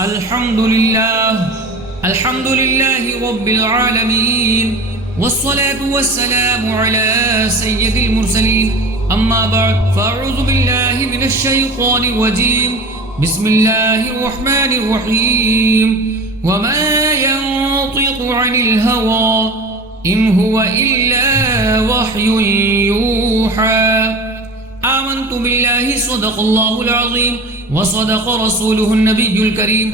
الحمد لله رب العالمين والصلاة والسلام على سيد المرسلين أما بعد فأعوذ بالله من الشيطان الرجيم بسم الله الرحمن الرحيم وما ينطق عن الهوى إن هو إلا وحي يوحى آمنت بالله صدق الله العظيم وصدق رسوله النبي الكريم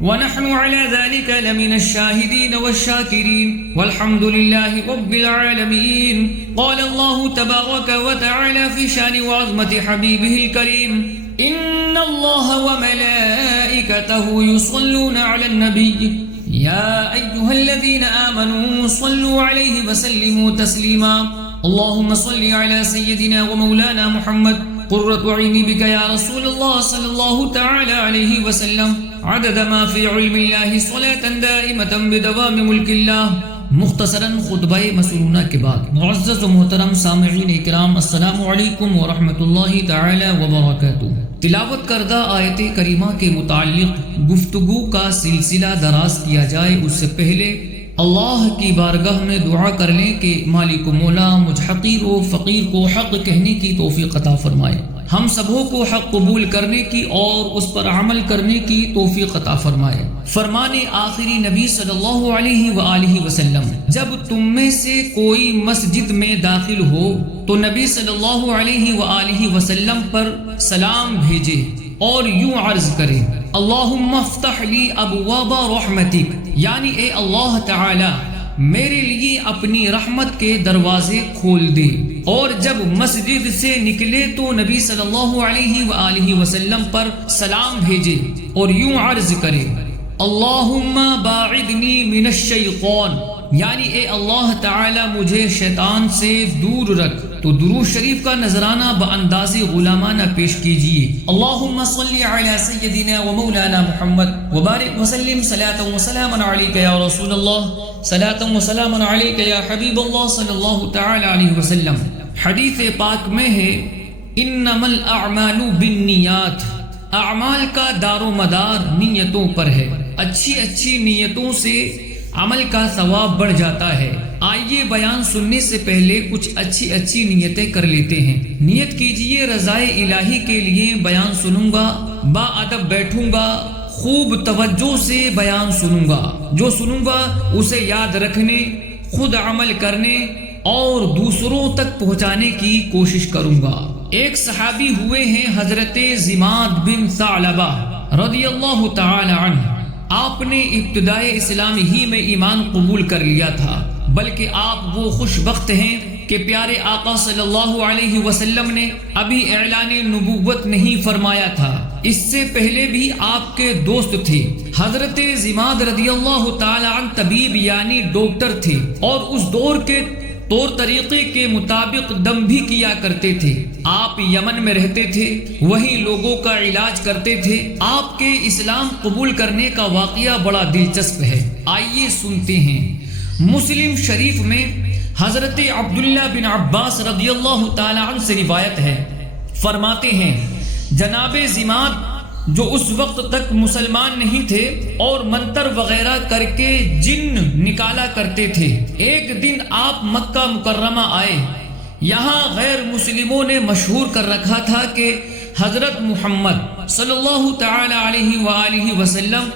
ونحن على ذلك لمن الشاهدين والشاكرين والحمد لله رب العالمين. قال الله تبارك وتعالى في شان وعظمة حبيبه الكريم إن الله وملائكته يصلون على النبي يا أيها الذين آمنوا صلوا عليه وسلموا تسليما. اللهم صل على سيدنا ومولانا محمد قرة عيني بك يا رسول الله صلى الله تعالى عليه وسلم عدد ما في علم الله صلاة دائمة بدوام ملك الله. مختصراً خطبہ مسرونہ کے بعد معزز و محترم سامعین اکرام السلام علیکم ورحمۃ اللہ تعالی وبرکاتہ. تلاوت کردہ آیت کریمہ کے متعلق گفتگو کا سلسلہ دراز کیا جائے اس سے پہلے اللہ کی بارگاہ میں دعا کر لیں کہ مالک و مولا مجھ حقیر و فقیر کو حق کہنے کی توفیق عطا فرمائے، ہم سبوں کو حق قبول کرنے کی اور اس پر عمل کرنے کی توفیق عطا فرمائے. فرمان آخری نبی صلی اللہ علیہ وآلہ وسلم، جب تم میں سے کوئی مسجد میں داخل ہو تو نبی صلی اللہ علیہ وآلہ وسلم پر سلام بھیجے اور یوں عرض کرے اللہم افتح لی ابواب رحمتک، یعنی اے اللہ تعالی میرے لیے اپنی رحمت کے دروازے کھول دے. اور جب مسجد سے نکلے تو نبی صلی اللہ علیہ وآلہ وسلم پر سلام بھیجے اور یوں عرض کرے اللہم باعدنی من الشیطان، یعنی اے اللہ تعالی مجھے شیطان سے دور رکھ. تو درود شریف کا نذرانہ بانداز غلامانہ پیش کیجیے. اللہم صلی علی سیدنا و مولانا محمد وبارک وسلم صلاۃ و سلاما علیک یا رسول اللہ، صلاۃ و سلاما علیک یا حبیب اللہ صلی اللہ تعالی علیہ وسلم. حدیث پاک میں ہے انما الاعمال بالنیات، اعمال کا دار و مدار نیتوں پر ہے. اچھی نیتوں سے عمل کا ثواب بڑھ جاتا ہے. آئیے بیان سننے سے پہلے کچھ اچھی نیتیں کر لیتے ہیں. نیت کیجئے رضائے الہی کے لیے بیان سنوں گا، با ادب بیٹھوں گا، خوب توجہ سے بیان سنوں گا. جو سنوں گا اسے یاد رکھنے، خود عمل کرنے اور دوسروں تک پہنچانے کی کوشش کروں گا. ایک صحابی ہوئے ہیں حضرت زماد بن ثعلبہ رضی اللہ تعالی عنہ. آپ نے ابتدائے اسلام ہی میں ایمان قبول کر لیا تھا، بلکہ آپ وہ خوش بخت ہیں کہ پیارے آقا صلی اللہ علیہ وسلم نے ابھی اعلان نبوت نہیں فرمایا تھا. اس سے پہلے بھی آپ کے دوست تھے. حضرت زماد رضی اللہ تعالی عنہ طبیب یعنی ڈاکٹر تھے اور اس دور کے طور طریقے کے مطابق دم بھی کیا کرتے تھے. آپ یمن میں رہتے تھے، وہی لوگوں کا علاج کرتے تھے. آپ کے اسلام قبول کرنے کا واقعہ بڑا دلچسپ ہے، آئیے سنتے ہیں. مسلم شریف میں حضرت عبداللہ بن عباس رضی اللہ تعالی عنہ سے روایت ہے، فرماتے ہیں جناب زماد جو اس وقت تک مسلمان نہیں تھے اور منتر وغیرہ کر کے جن نکالا کرتے تھے، ایک دن آپ مکہ مکرمہ آئے. یہاں غیر مسلموں نے مشہور کر رکھا تھا کہ حضرت محمد صلی اللہ تعالی علیہ وآلہ وسلم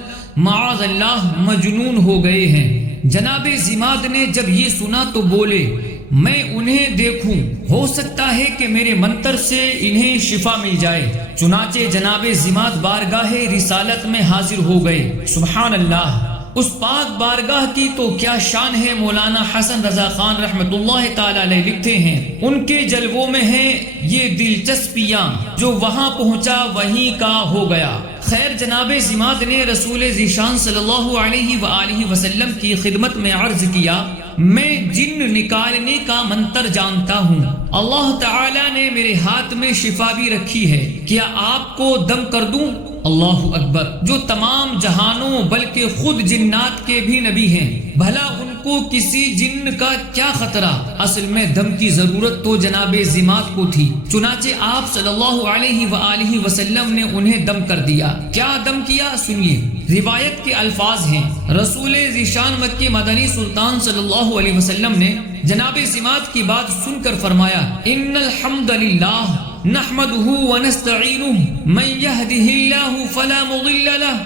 معاذ اللہ مجنون ہو گئے ہیں. جناب زماد نے جب یہ سنا تو بولے میں انہیں دیکھوں، ہو سکتا ہے کہ میرے منتر سے انہیں شفا مل جائے. چنانچہ جناب زماد بارگاہ رسالت میں حاضر ہو گئے. سبحان اللہ، اس پاک بارگاہ کی تو کیا شان ہے. مولانا حسن رضا خان رحمت اللہ تعالی علیہ لکھتے ہیں ان کے جلووں میں ہیں یہ دلچسپیاں، جو وہاں پہنچا وہیں کا ہو گیا. خیر، جناب زماد نے رسول ذیشان صلی اللہ علیہ وآلہ وسلم کی خدمت میں عرض کیا میں جن نکالنے کا منتر جانتا ہوں، اللہ تعالیٰ نے میرے ہاتھ میں شفا بھی رکھی ہے، کیا آپ کو دم کر دوں؟ اللہ اکبر، جو تمام جہانوں بلکہ خود جنات کے بھی نبی ہیں، بھلا ان کو کسی جن کا کیا خطرہ، اصل میں دم کی ضرورت تو جناب ذمات کو تھی، چنانچہ آپ صلی اللہ علیہ وآلہ وسلم نے انہیں دم کر دیا۔ کیا دم کیا؟ سنیے، روایت کے الفاظ ہیں، رسول ذیشان مکی مدنی سلطان صلی اللہ علیہ وسلم نے جناب ذمات کی بات سن کر فرمایا، ان الحمد للہ نحمده ونستعینه من يهده الله فلا مضل له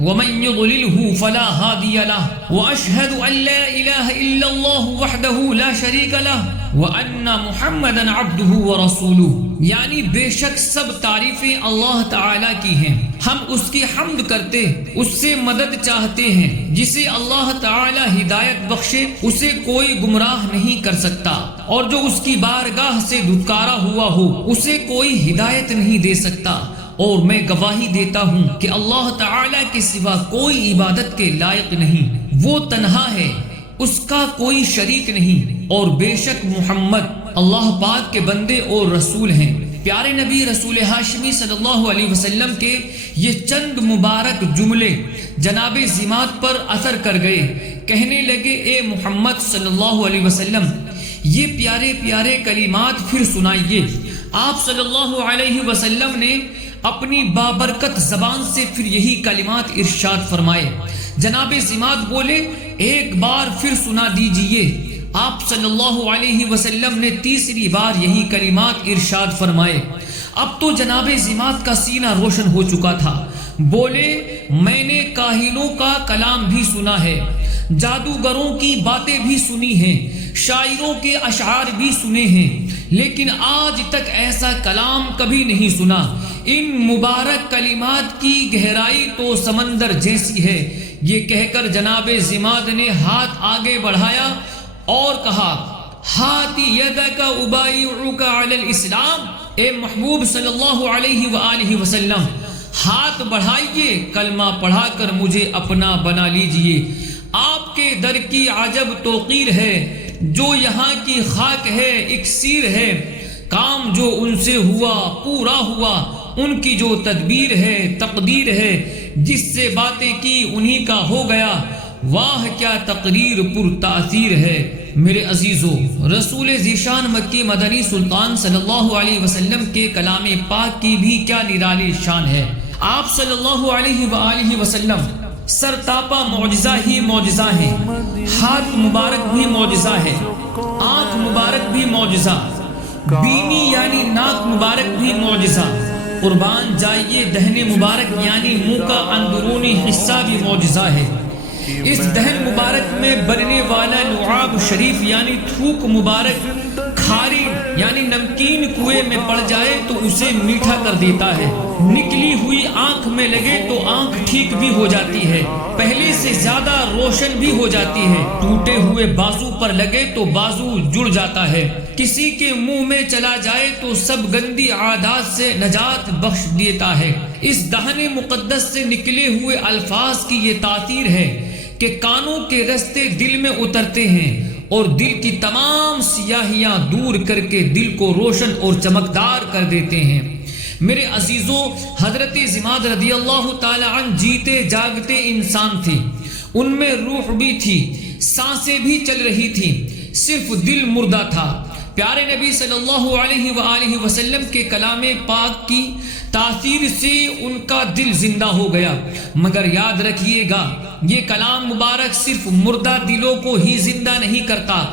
ومن يضلله فلا هادي له واشهد ان لا اله الا الله وحده لا شريك له وان محمدا عبده ورسوله، یعنی بے شک سب تعریفیں اللہ تعالی کی ہیں، ہم اس کی حمد کرتے، اس سے مدد چاہتے ہیں، جسے اللہ تعالی ہدایت بخشے اسے کوئی گمراہ نہیں کر سکتا، اور جو اس کی بارگاہ سے دھتکارا ہوا ہو اسے کوئی ہدایت نہیں دے سکتا، اور میں گواہی دیتا ہوں کہ اللہ تعالی کے سوا کوئی عبادت کے لائق نہیں، وہ تنہا ہے، اس کا کوئی شریک نہیں، اور بے شک محمد اللہ پاک کے بندے اور رسول ہیں۔ پیارے نبی رسول ہاشمی صلی اللہ علیہ وسلم کے یہ چند مبارک جملے جناب ذمات پر اثر کر گئے، کہنے لگے، اے محمد صلی اللہ علیہ وسلم یہ پیارے پیارے کلمات پھر سنائیے۔ آپ صلی اللہ علیہ وسلم نے اپنی بابرکت زبان سے پھر یہی کلمات ارشاد فرمائے۔ جناب ذمات بولے، ایک بار پھر سنا دیجئے۔ آپ صلی اللہ علیہ وسلم نے تیسری بار یہی کلمات ارشاد فرمائے۔ اب تو جناب ذمات کا سینہ روشن ہو چکا تھا، بولے، میں نے کاہنوں کا کلام بھی سنا ہے، جادوگروں کی باتیں بھی سنی ہیں، شاعروں کے اشعار بھی سنے ہیں، لیکن آج تک ایسا کلام کبھی نہیں سنا۔ ان مبارک کلمات کی گہرائی تو سمندر جیسی ہے۔ یہ کہہ کر جناب ذمات نے ہاتھ آگے بڑھایا اور کہا، ہاتی یدک ابایعک علی الاسلام، اے محبوب صلی اللہ علیہ وآلہ وسلم ہاتھ بڑھائیے، کلمہ پڑھا کر مجھے اپنا بنا لیجئے۔ آپ کے در کی عجب توقیر ہے، جو یہاں کی خاک ہے اکسیر ہے، کام جو ان سے ہوا پورا ہوا، ان کی جو تدبیر ہے تقدیر ہے، جس سے باتیں کی انہی کا ہو گیا، واہ کیا تقریر پر تاثیر ہے۔ میرے عزیزو، رسول ذیشان مکی مدنی سلطان صلی اللہ علیہ وسلم کے کلام پاک کی بھی کیا نرالی شان ہے۔ آپ صلی اللہ علیہ وآلہ وسلم سر تاپا معجزہ ہی معجزہ ہے، ہاتھ مبارک بھی معجزہ ہے، آنکھ مبارک بھی معجزہ، بینی یعنی ناک مبارک بھی معجزہ، قربان جائیے دہن مبارک یعنی منہ کا اندرونی حصہ بھی معجزہ ہے۔ اس دہن مبارک میں بننے والا لعاب شریف یعنی تھوک مبارک کھاری یعنی نمکین کنویں میں پڑ جائے تو اسے میٹھا کر دیتا ہے، نکلی ہوئی آنکھ میں لگے تو آنکھ ٹھیک بھی ہو جاتی ہے، پہلے سے زیادہ روشن بھی ہو جاتی ہے، ٹوٹے ہوئے بازو پر لگے تو بازو جڑ جاتا ہے، کسی کے منہ میں چلا جائے تو سب گندی عادات سے نجات بخش دیتا ہے۔ اس دہن مقدس سے نکلے ہوئے الفاظ کی یہ تاثیر ہے کہ کانوں کے رستے دل میں اترتے ہیں اور دل کی تمام سیاہیاں دور کر کے دل کو روشن اور چمکدار کر دیتے ہیں۔ میرے عزیزو، حضرت ذمات رضی اللہ تعالی عنہ جیتے جاگتے انسان تھے، ان میں روح بھی تھی، سانسیں بھی چل رہی تھی، صرف دل مردہ تھا۔ پیارے نبی صلی اللہ علیہ وآلہ وسلم کے کلام پاک کی تاثیر سے ان کا دل زندہ ہو گیا، مگر یاد رکھیے گا یہ کلام مبارک صرف مردہ دلوں کو ہی زندہ نہیں کرتا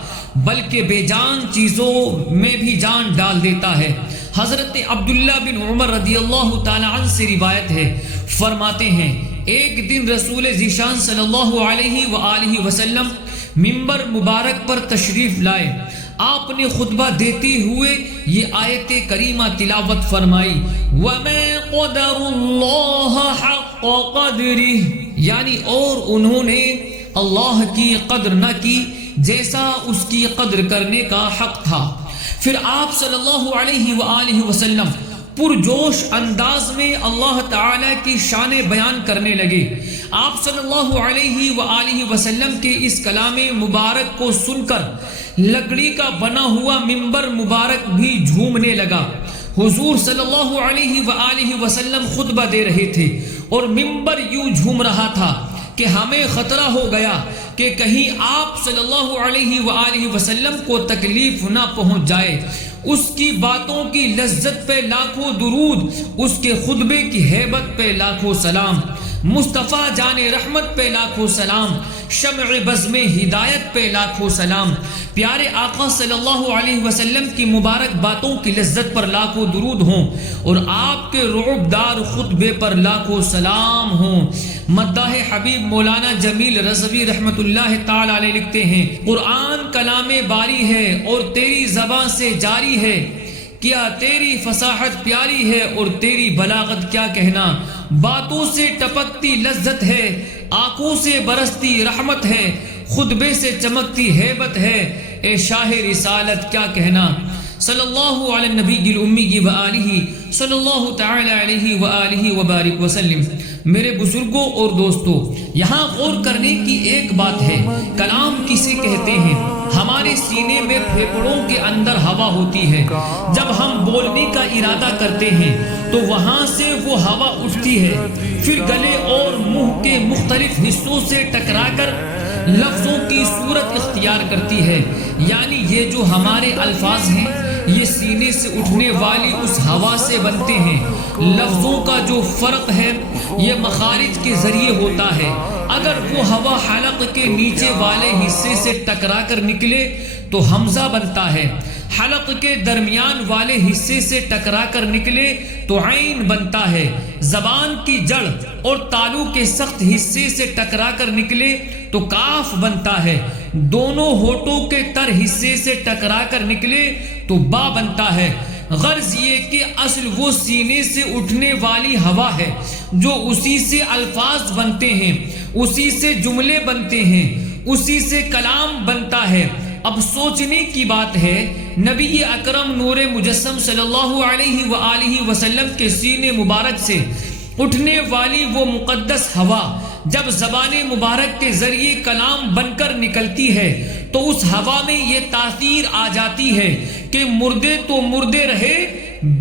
بلکہ بے جان چیزوں میں بھی جان ڈال دیتا ہے۔ حضرت عبداللہ بن عمر رضی اللہ تعالی عنہ سے روایت ہے، فرماتے ہیں ایک دن رسول ذیشان صلی اللہ علیہ وآلہ وسلم منبر مبارک پر تشریف لائے، آپ نے خطبہ دیتے ہوئے یہ آیت کریمہ تلاوت فرمائی، وَمَا قَدَرُ اللَّهَ حَقَّ قَدْرِهِ، یعنی اور انہوں نے اللہ کی قدر نہ کی جیسا اس کی قدر کرنے کا حق تھا۔ پھر آپ صلی اللہ علیہ وآلہ وسلم پرجوش انداز میں اللہ تعالی کی شان بیان کرنے لگے۔ آپ صلی اللہ علیہ وآلہ وسلم کے اس کلام مبارک کو سن کر لکڑی کا بنا ہوا منبر مبارک بھی جھومنے لگا۔ حضور صلی اللہ علیہ وآلہ وسلم خطبہ دے رہے تھے اور منبر یوں جھوم رہا تھا کہ ہمیں خطرہ ہو گیا کہ کہیں آپ صلی اللہ علیہ وآلہ وسلم کو تکلیف نہ پہنچ جائے۔ اس کی باتوں کی لذت پہ لاکھوں درود، اس کے خطبے کی ہیبت پہ لاکھوں سلام، مصطفیٰ جان رحمت پہ لاکھوں سلام، شمع بزم ہدایت پہ لاکھوں سلام، پیارے آقا صلی اللہ علیہ وسلم کی مبارک باتوں کی لذت پر لاکھوں درود ہوں، اور آپ کے رعب دار خطبے پر لاکھوں سلام ہوں۔ مداح حبیب مولانا جمیل رضوی رحمت اللہ تعالی علیہ لکھتے ہیں، قرآن کلام باری ہے اور تیری زبان سے جاری ہے، کیا تیری فصاحت پیاری ہے اور تیری بلاغت کیا کہنا، باتوں سے ٹپکتی لذت ہے، آنکھوں سے برستی رحمت ہے، خطبے سے چمکتی ہیبت ہے، اے شاہ رسالت کیا کہنا۔ صلی اللہ علی النبی الامی وآلہ صلی اللہ تعالی علیہ وآلہ وبارک وسلم۔ میرے بزرگوں اور دوستوں، یہاں غور کرنے کی ایک بات ہے، کلام کسے کہتے ہیں؟ ہمارے سینے میں پھیپھڑوں کے اندر ہوا ہوتی ہے، جب ہم بولنے کا ارادہ کرتے ہیں تو وہاں سے وہ ہوا اٹھتی ہے، پھر گلے اور منہ کے مختلف حصوں سے ٹکرا کر لفظوں کی صورت اختیار کرتی ہے۔ یعنی یہ جو ہمارے الفاظ ہیں یہ سینے سے اٹھنے والی اس ہوا سے بنتے ہیں۔ لفظوں کا جو فرق ہے یہ مخارج کے ذریعے ہوتا ہے۔ اگر وہ ہوا حلق کے نیچے والے حصے سے ٹکرا کر نکلے تو حمزہ بنتا ہے، حلق کے درمیان والے حصے سے ٹکرا کر نکلے تو عین بنتا ہے، زبان کی جڑ اور تالو کے سخت حصے سے ٹکرا کر نکلے تو کاف بنتا ہے، دونوں ہونٹوں کے تر حصے سے ٹکرا کر نکلے تو با بنتا ہے۔ غرض یہ کہ اصل وہ سینے سے اٹھنے والی ہوا ہے جو اسی سے الفاظ بنتے ہیں، اسی سے جملے بنتے ہیں، اسی سے کلام بنتا ہے۔ اب سوچنے کی بات ہے، نبی اکرم نور مجسم صلی اللہ علیہ وآلہ وسلم کے سینے مبارک سے اٹھنے والی وہ مقدس ہوا جب زبان مبارک کے ذریعے کلام بن کر نکلتی ہے تو اس ہوا میں یہ تاثیر آ جاتی ہے کہ مردے تو مردے رہے،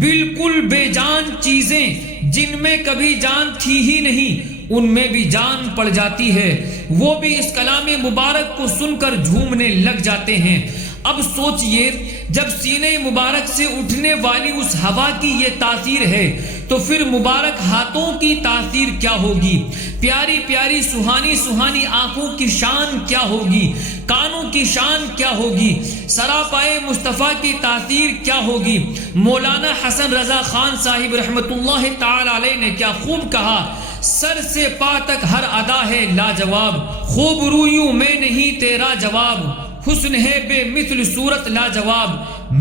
بالکل بے جان چیزیں جن میں کبھی جان تھی ہی نہیں ان میں بھی جان پڑ جاتی ہے، وہ بھی اس کلام مبارک کو سن کر جھومنے لگ جاتے ہیں۔ اب سوچئے، جب سینے مبارک سے اٹھنے والی اس ہوا کی یہ تاثیر ہے تو پھر مبارک ہاتھوں کی تاثیر کیا ہوگی، پیاری پیاری سہانی سہانی آنکھوں کی شان کیا ہوگی، کانوں کی شان کیا ہوگی، سراپائے مصطفیٰ کی تاثیر کیا ہوگی۔ مولانا حسن رضا خان صاحب رحمت اللہ تعالی علیہ نے کیا خوب کہا، سر سے پا تک ہر ادا ہے لاجواب، خوب رویوں میں نہیں تیرا جواب، حسن ہے بے مثل صورت لاجواب،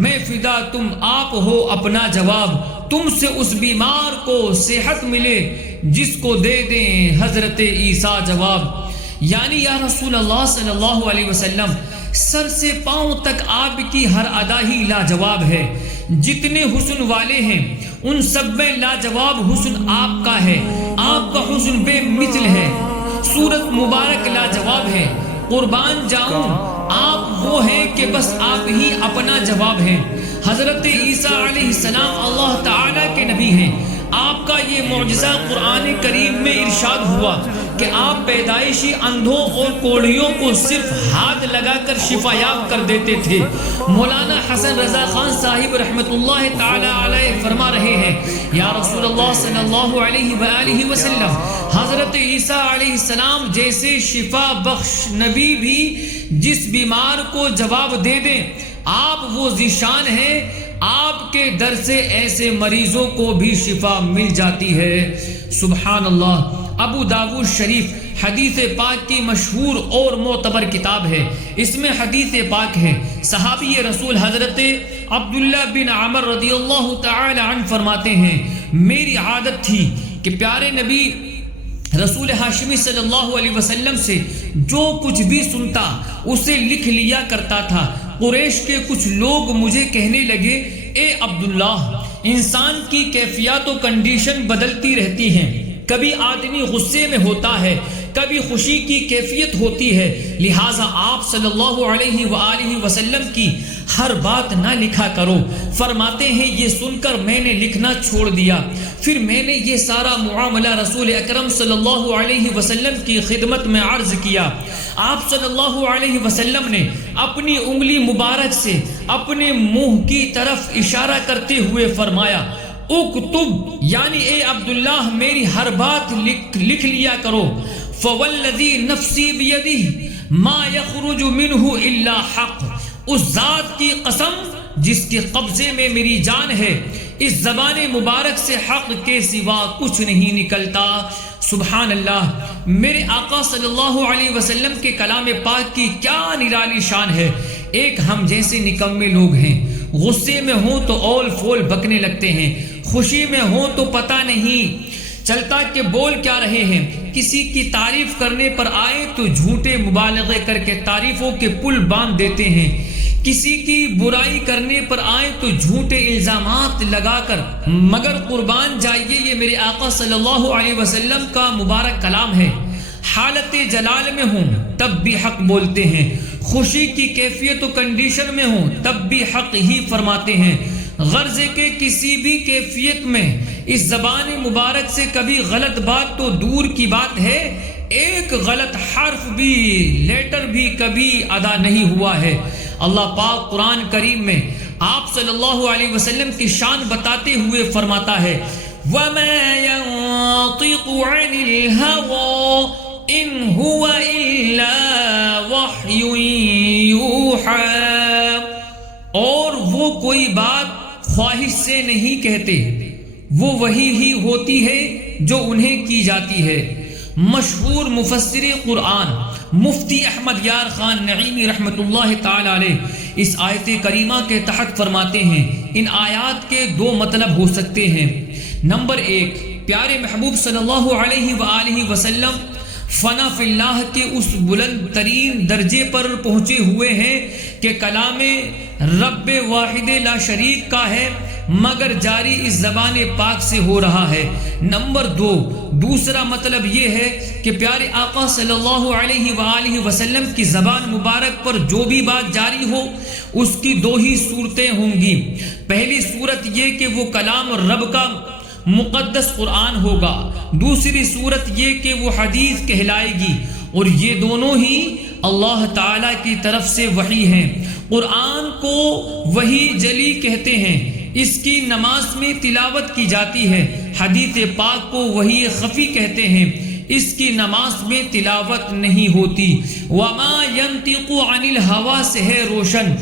میں فدا تم آپ ہو اپنا جواب، تم سے اس بیمار کو صحت ملے جس کو دے دیں حضرت عیسیٰ جواب۔ یعنی یا رسول اللہ صلی اللہ علیہ وسلم، سر سے پاؤں تک آپ کی ہر ادا ہی لاجواب ہے، جتنے حسن والے ہیں ان سب میں لاجواب حسن آپ کا ہے، آپ کا حسن بے مثل ہے، صورت مبارک لاجواب ہے، قربان جاؤں آپ وہ ہیں کہ بس آپ ہی اپنا جواب ہیں۔ حضرت عیسیٰ علیہ السلام اللہ تعالیٰ کے نبی ہیں، آپ کا یہ معجزہ قرآن کریم میں ارشاد ہوا کہ آپ پیدائشی اندھوں اور کوڑھیوں کو صرف ہاتھ لگا کر شفا یاب کر دیتے تھے۔ مولانا حسن رضا خان صاحب رحمت اللہ تعالی علیہ فرما رہے ہیں، یا رسول اللہ صلی اللہ علیہ وآلہ وسلم، حضرت عیسیٰ علیہ السلام جیسے شفا بخش نبی بھی جس بیمار کو جواب دے دیں آپ وہ ذیشان ہیں، آپ کے در سے ایسے مریضوں کو بھی شفا مل جاتی ہے۔ سبحان اللہ۔ ابو داود شریف حدیث پاک کی مشہور اور معتبر کتاب ہے، اس میں حدیث پاک ہے، صحابی رسول حضرت عبداللہ بن عمر رضی اللہ تعالی عنہ فرماتے ہیں، میری عادت تھی کہ پیارے نبی رسول ہاشمی صلی اللہ علیہ وسلم سے جو کچھ بھی سنتا اسے لکھ لیا کرتا تھا۔ قریش کے کچھ لوگ مجھے کہنے لگے، اے عبداللہ، انسان کی کیفیات و کنڈیشن بدلتی رہتی ہیں، کبھی آدمی غصے میں ہوتا ہے، کبھی خوشی کی کیفیت ہوتی ہے، لہٰذا آپ صلی اللہ علیہ وآلہ وسلم کی ہر بات نہ لکھا کرو۔ فرماتے ہیں یہ سن کر میں نے لکھنا چھوڑ دیا، پھر میں نے یہ سارا معاملہ رسول اکرم صلی اللہ علیہ وسلم کی خدمت میں عرض کیا۔ آپ صلی اللہ علیہ وسلم نے اپنی انگلی مبارک سے اپنے منہ کی طرف اشارہ کرتے ہوئے فرمایا اکتب، یعنی اے عبداللہ میری ہر بات لکھ لیا کرو۔ فوالذی نفسی بیدہ ما یخرج منہ الا حق، اس ذات کی قسم جس کے قبضے میں میری جان ہے، اس زبان مبارک سے حق کے سوا کچھ نہیں نکلتا۔ سبحان اللہ، میرے آقا صلی اللہ علیہ وسلم کے کلام پاک کی کیا نرالی شان ہے۔ ایک ہم جیسے نکمے لوگ ہیں، غصے میں ہوں تو اول فول بکنے لگتے ہیں، خوشی میں ہوں تو پتہ نہیں چلتا کہ بول کیا رہے ہیں، کسی کی تعریف کرنے پر آئے تو جھوٹے مبالغے کر کے تعریفوں کے پل باندھ دیتے ہیں، کسی کی برائی کرنے پر آئے تو جھوٹے الزامات لگا کر، مگر قربان جائیے یہ میرے آقا صلی اللہ علیہ وسلم کا مبارک کلام ہے۔ حالت جلال میں ہوں تب بھی حق بولتے ہیں، خوشی کی کیفیت و کنڈیشن میں ہوں تب بھی حق ہی فرماتے ہیں۔ غرض کے کسی بھی کیفیت میں اس زبان مبارک سے کبھی غلط بات تو دور کی بات ہے، ایک غلط حرف بھی لیٹر بھی کبھی ادا نہیں ہوا ہے۔ اللہ پاک قرآن کریم میں آپ صلی اللہ علیہ وسلم کی شان بتاتے ہوئے فرماتا ہے وَمَا يَنطِقُ عَنِ الْهَوَىٰ إِنْ هُوَ إِلَّا وَحْيٌ يُوحَىٰ، اور وہ کوئی بات خواہش سے نہیں کہتے، وہ وحی ہی ہوتی ہے جو انہیں کی جاتی ہے۔ مشہور مفسر قرآن مفتی احمد یار خان نعیمی رحمت اللہ تعالی علیہ اس آیت کریمہ کے تحت فرماتے ہیں ان آیات کے دو مطلب ہو سکتے ہیں۔ نمبر ایک، پیارے محبوب صلی اللہ علیہ وآلہ وسلم فنا فی اللہ کے اس بلند ترین درجے پر پہنچے ہوئے ہیں کہ کلام رب واحد لا شریک کا ہے، مگر جاری اس زبان پاک سے ہو رہا ہے۔ نمبر دو، دوسرا مطلب یہ ہے کہ پیارے آقا صلی اللہ علیہ وآلہ وسلم کی زبان مبارک پر جو بھی بات جاری ہو اس کی دو ہی صورتیں ہوں گی۔ پہلی صورت یہ کہ وہ کلام رب کا مقدس قرآن ہوگا، دوسری صورت یہ کہ وہ حدیث کہلائے گی، اور یہ دونوں ہی اللہ تعالی کی طرف سے وحی ہیں۔ قرآن کو وحی جلی کہتے ہیں، اس کی نماز میں تلاوت کی جاتی ہے۔ حدیث پاک کو وحی خفی کہتے ہیں، اس کی نماز میں تلاوت نہیں ہوتی۔ وما ينطق عن الهوى سے ہے روشن،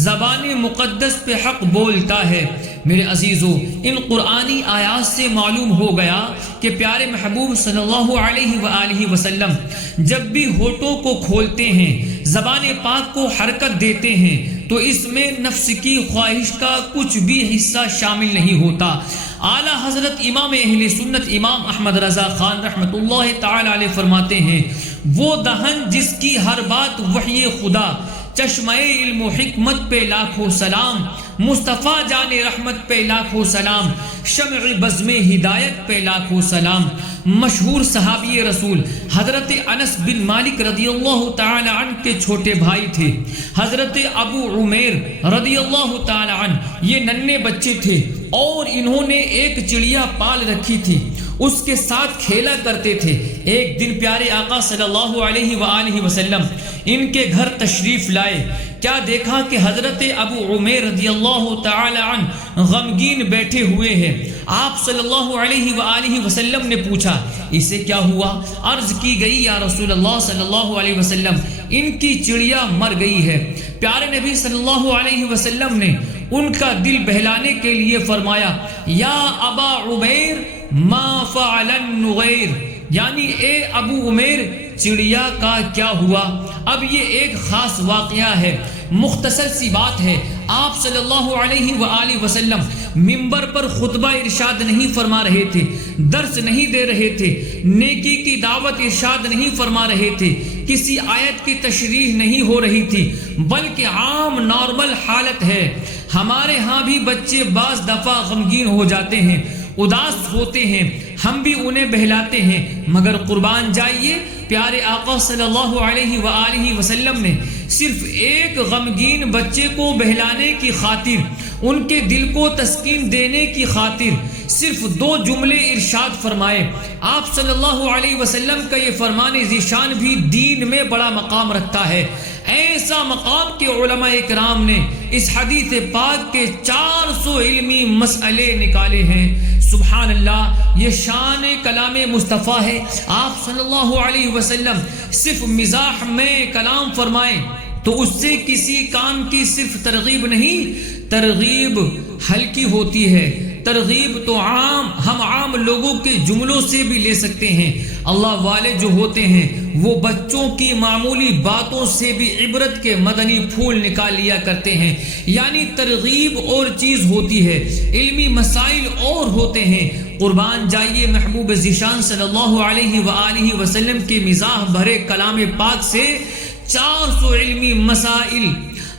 زبان مقدس پہ حق بولتا ہے۔ میرے عزیزو، ان قرآنی آیات سے معلوم ہو گیا کہ پیارے محبوب صلی اللہ علیہ وآلہ وسلم جب بھی ہونٹوں کو کھولتے ہیں، زبان پاک کو حرکت دیتے ہیں، تو اس میں نفس کی خواہش کا کچھ بھی حصہ شامل نہیں ہوتا۔ اعلیٰ حضرت امام اہل سنت امام احمد رضا خان رحمت اللہ تعالی علیہ فرماتے ہیں وہ دہن جس کی ہر بات وحی خدا، چشمہ علم و حکمت پہ لاکھوں سلام، مصطفیٰ جان رحمت پہ لاکھوں سلام، شمع بزم ہدایت پہ لاکھوں سلام۔ مشہور صحابی رسول حضرت انس بن مالک رضی اللہ تعالی عنہ کے چھوٹے بھائی تھے، حضرت ابو عمیر رضی اللہ تعالی عنہ، یہ ننھے بچے تھے اور انہوں نے ایک چڑیا پال رکھی تھی، اس کے ساتھ کھیلا کرتے تھے۔ ایک دن پیارے آقا صلی اللہ علیہ وآلہ وسلم ان کے گھر تشریف لائے، کیا دیکھا کہ حضرت ابو عمیر رضی اللہ تعالی عنہ غمگین بیٹھے ہوئے ہیں۔ آپ صلی اللہ علیہ وآلہ وسلم نے پوچھا اسے کیا ہوا؟ عرض کی گئی یا رسول اللہ صلی اللہ علیہ وسلم ان کی چڑیا مر گئی ہے۔ پیارے نبی صلی اللہ علیہ وسلم نے ان کا دل بہلانے کے لیے فرمایا یا ابا عمیر ما فعل النغیر، یعنی اے ابو عمیر چڑیا کا کیا ہوا؟ اب یہ ایک خاص واقعہ ہے، مختصر سی بات ہے۔ آپ صلی اللہ علیہ وآلہ وسلم منبر پر خطبہ ارشاد نہیں فرما رہے تھے، درس نہیں دے رہے تھے، نیکی کی دعوت ارشاد نہیں فرما رہے تھے، کسی آیت کی تشریح نہیں ہو رہی تھی، بلکہ عام نارمل حالت ہے۔ ہمارے ہاں بھی بچے بعض دفعہ غمگین ہو جاتے ہیں، اداس ہوتے ہیں، ہم بھی انہیں بہلاتے ہیں، مگر قربان جائیے پیارے آقا صلی اللہ علیہ وآلہ وسلم نے صرف ایک غمگین بچے کو بہلانے کی خاطر، ان کے دل کو تسکین دینے کی خاطر صرف 2 جملے ارشاد فرمائے۔ آپ صلی اللہ علیہ وسلم کا یہ فرمان ذیشان بھی دین میں بڑا مقام رکھتا ہے، ایسا مقام کہ علماء اکرام نے اس حدیث پاک کے 400 علمی مسئلے نکالے ہیں۔ سبحان اللہ، یہ شان کلام مصطفیٰ ہے۔ آپ صلی اللہ علیہ وسلم صرف مزاح میں کلام فرمائیں تو اس سے کسی کام کی صرف ترغیب نہیں، ترغیب ہلکی ہوتی ہے۔ ترغیب تو ہم عام لوگوں کے جملوں سے بھی لے سکتے ہیں۔ اللہ والے جو ہوتے ہیں وہ بچوں کی معمولی باتوں سے بھی عبرت کے مدنی پھول نکال لیا کرتے ہیں، یعنی ترغیب اور چیز ہوتی ہے، علمی مسائل اور ہوتے ہیں۔ قربان جائیے محبوب ذیشان صلی اللہ علیہ وآلہ وسلم کے مزاح بھرے کلام پاک سے 400 علمی مسائل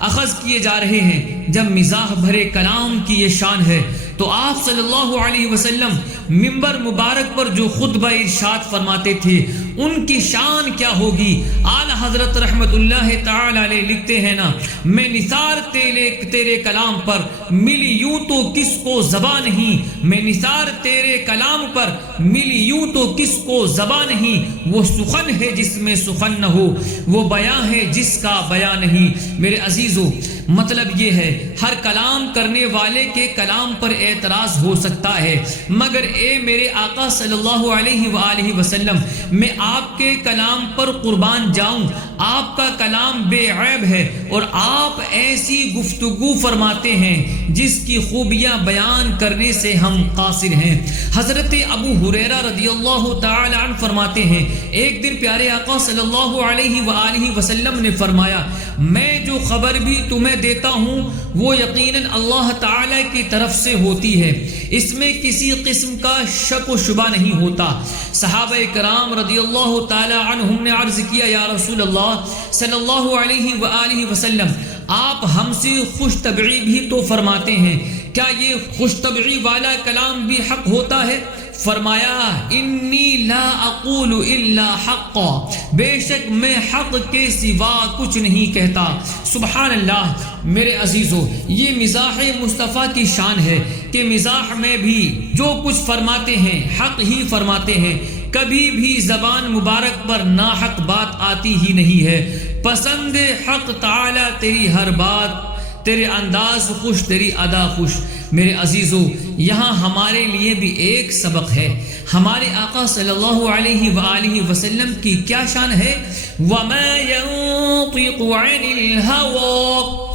اخذ کیے جا رہے ہیں۔ جب مزاح بھرے کلام کی یہ شان ہے تو آپ صلی اللہ علیہ وسلم منبر مبارک پر جو خطبہ ارشاد فرماتے تھے ان کی شان کیا ہوگی؟ اعلیٰ حضرت رحمت اللہ تعالی علیہ لکھتے ہیں نا، میں نثار تیرے کلام پر ملی یوں تو کس کو زبان نہیں، میں نثار تیرے کلام پر ملی یوں تو کس کو زبان نہیں، وہ سخن ہے جس میں سخن نہ ہو، وہ بیاں ہے جس کا بیاں نہیں۔ میرے عزیزو، مطلب یہ ہے ہر کلام کرنے والے کے کلام پر اعتراض ہو سکتا ہے، مگر اے میرے آقا صلی اللہ علیہ وآلہ وسلم، میں آپ کے کلام پر قربان جاؤں، آپ کا کلام بے عیب ہے اور آپ ایسی گفتگو فرماتے ہیں جس کی خوبیاں بیان کرنے سے ہم قاصر ہیں۔ حضرت ابو ہریرہ رضی اللہ تعالی عنہ فرماتے ہیں، ایک دن پیارے آقا صلی اللہ علیہ وآلہ وسلم نے فرمایا، میں جو خبر بھی تمہیں دیتا ہوں وہ یقیناً اللہ تعالی کی طرف سے ہوتی ہے، اس میں کسی قسم کا شک و شبہ نہیں ہوتا۔ صحابہ کرام رضی اللہ تعالی عنہم نے عرض کیا، یا رسول اللہ صلی اللہ علیہ وآلہ وسلم، آپ ہم سے خوش طبعی بھی تو فرماتے ہیں، کیا یہ خوش طبعی والا کلام بھی حق ہوتا ہے؟ فرمایا، انی لا اقول الا حقا، بے شک میں حق کے سوا کچھ نہیں کہتا۔ سبحان اللہ۔ میرے عزیزو، یہ مزاح مصطفیٰ کی شان ہے کہ مزاح میں بھی جو کچھ فرماتے ہیں حق ہی فرماتے ہیں، کبھی بھی زبان مبارک پر ناحق بات آتی ہی نہیں ہے۔ پسند حق تعالی تیری ہر بات، تیرے انداز خوش، تیری ادا خوش۔ میرے عزیزو، یہاں ہمارے لیے بھی ایک سبق ہے۔ ہمارے آقا صلی اللہ علیہ وآلہ وسلم کی کیا شان ہے؟ وَمَا يَنطِقُ عَنِ الْهَوَىٰ،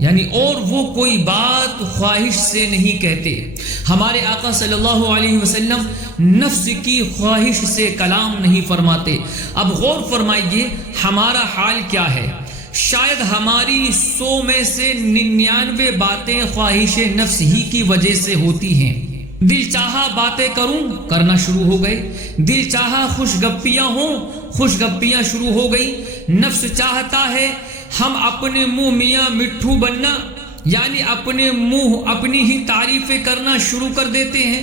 یعنی اور وہ کوئی بات خواہش سے نہیں کہتے۔ ہمارے آقا صلی اللہ علیہ وسلم نفس کی خواہش سے کلام نہیں فرماتے۔ اب غور فرمائیے ہمارا حال کیا ہے؟ شاید ہماری 100 میں سے 99 باتیں خواہش نفس ہی کی وجہ سے ہوتی ہیں۔ دل چاہا باتیں کروں، کرنا شروع ہو گئے، دل چاہا خوش گپیاں ہوں، خوش گپیاں شروع ہو گئی۔ نفس چاہتا ہے ہم اپنے منہ میاں مٹھو بننا، یعنی اپنے منہ اپنی ہی تعریفیں کرنا شروع کر دیتے ہیں،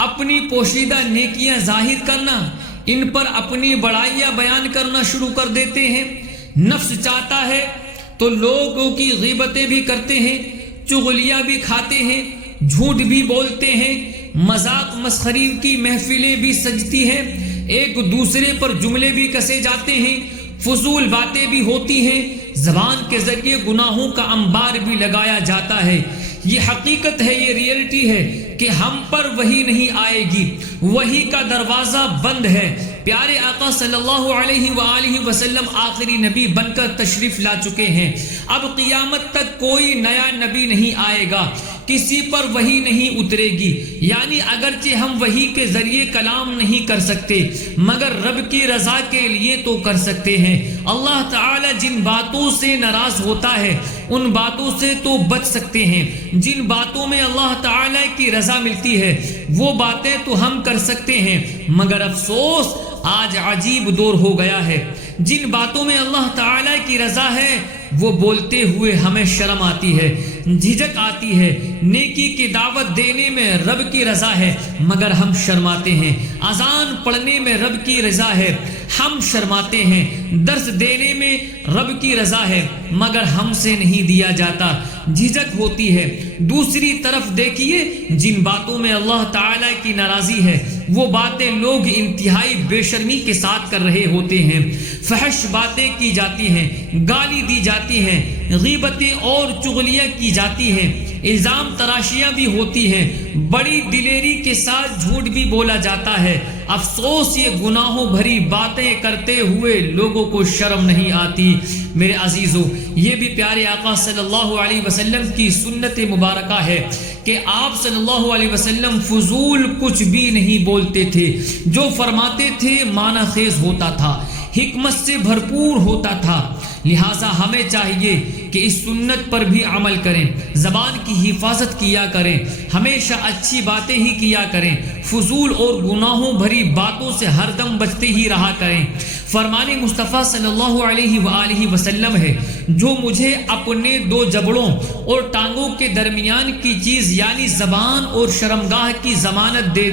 اپنی پوشیدہ نیکیاں ظاہر کرنا، ان پر اپنی بڑائیاں بیان کرنا شروع کر دیتے ہیں۔ نفس چاہتا ہے تو لوگوں کی غیبتیں بھی کرتے ہیں، چغلیاں بھی کھاتے ہیں، جھوٹ بھی بولتے ہیں، مذاق مسخری کی محفلیں بھی سجتی ہیں، ایک دوسرے پر جملے بھی کسے جاتے ہیں، فضول باتیں بھی ہوتی ہیں، زبان کے ذریعے گناہوں کا انبار بھی لگایا جاتا ہے۔ یہ حقیقت ہے، یہ ریئلٹی ہے کہ ہم پر وحی نہیں آئے گی، وحی کا دروازہ بند ہے۔ پیارے آقا صلی اللہ علیہ وآلہ وسلم آخری نبی بن کر تشریف لا چکے ہیں، اب قیامت تک کوئی نیا نبی نہیں آئے گا، کسی پر وحی نہیں اترے گی، یعنی اگرچہ ہم وحی کے ذریعے کلام نہیں کر سکتے مگر رب کی رضا کے لیے تو کر سکتے ہیں۔ اللہ تعالی جن باتوں سے ناراض ہوتا ہے ان باتوں سے تو بچ سکتے ہیں، جن باتوں میں اللہ تعالی کی رضا ملتی ہے وہ باتیں تو ہم کر سکتے ہیں، مگر افسوس آج عجیب دور ہو گیا ہے، جن باتوں میں اللہ تعالی کی رضا ہے وہ بولتے ہوئے ہمیں شرم آتی ہے، جھجک آتی ہے۔ نیکی کی دعوت دینے میں رب کی رضا ہے مگر ہم شرماتے ہیں، اذان پڑھنے میں رب کی رضا ہے ہم شرماتے ہیں، درس دینے میں رب کی رضا ہے مگر ہم سے نہیں دیا جاتا، جھجک ہوتی ہے۔ دوسری طرف دیکھیے جن باتوں میں اللہ تعالیٰ کی ناراضی ہے وہ باتیں لوگ انتہائی بے شرمی کے ساتھ کر رہے ہوتے ہیں، فحش باتیں کی جاتی ہیں، گالی دی جاتی ہیں، غیبتیں اور چغلیاں کی جاتی ہیں، الزام تراشیاں بھی ہوتی ہیں، بڑی دلیری کے ساتھ جھوٹ بھی بولا جاتا ہے۔ افسوس یہ گناہوں بھری باتیں کرتے ہوئے لوگوں کو شرم نہیں آتی۔ میرے عزیزو، یہ بھی پیارے آقا صلی اللہ علیہ وسلم کی سنت مبارکہ ہے کہ آپ صلی اللہ علیہ وسلم فضول کچھ بھی نہیں بولتے تھے، جو فرماتے تھے معنی خیز ہوتا تھا، حکمت سے بھرپور ہوتا تھا۔ لہٰذا ہمیں چاہیے کہ اس سنت پر بھی عمل کریں، زبان کی حفاظت کیا کریں، ہمیشہ اچھی باتیں ہی کیا کریں، فضول اور گناہوں بھری باتوں سے ہر دم بچتے ہی رہا کریں۔ فرمان مصطفیٰ صلی اللہ علیہ وآلہ وسلم ہے، جو مجھے اپنے دو جبڑوں اور ٹانگوں کے درمیان کی چیز یعنی زبان اور شرمگاہ کی ضمانت دے،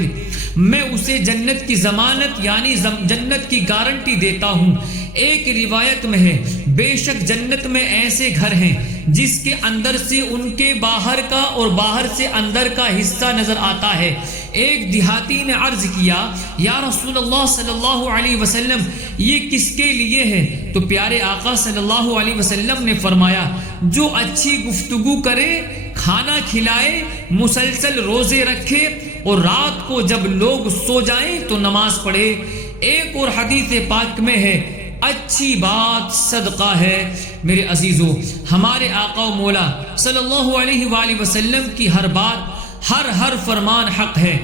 میں اسے جنت کی ضمانت یعنی جنت کی گارنٹی دیتا ہوں۔ ایک روایت میں ہے، بے شک جنت میں ایسے گھر ہیں جس کے اندر سے ان کے باہر کا اور باہر سے اندر کا حصہ نظر آتا ہے۔ ایک دیہاتی نے عرض کیا، یا رسول اللہ صلی اللہ علیہ وسلم یہ کس کے لیے ہے؟ تو پیارے آقا صلی اللہ علیہ وسلم نے فرمایا، جو اچھی گفتگو کرے، کھانا کھلائے، مسلسل روزے رکھے اور رات کو جب لوگ سو جائیں تو نماز پڑھے۔ ایک اور حدیث پاک میں ہے، اچھی بات صدقہ ہے۔ میرے عزیزو، ہمارے آقا و مولا صلی اللہ علیہ وآلہ وسلم کی ہر بات، ہر فرمان حق ہے،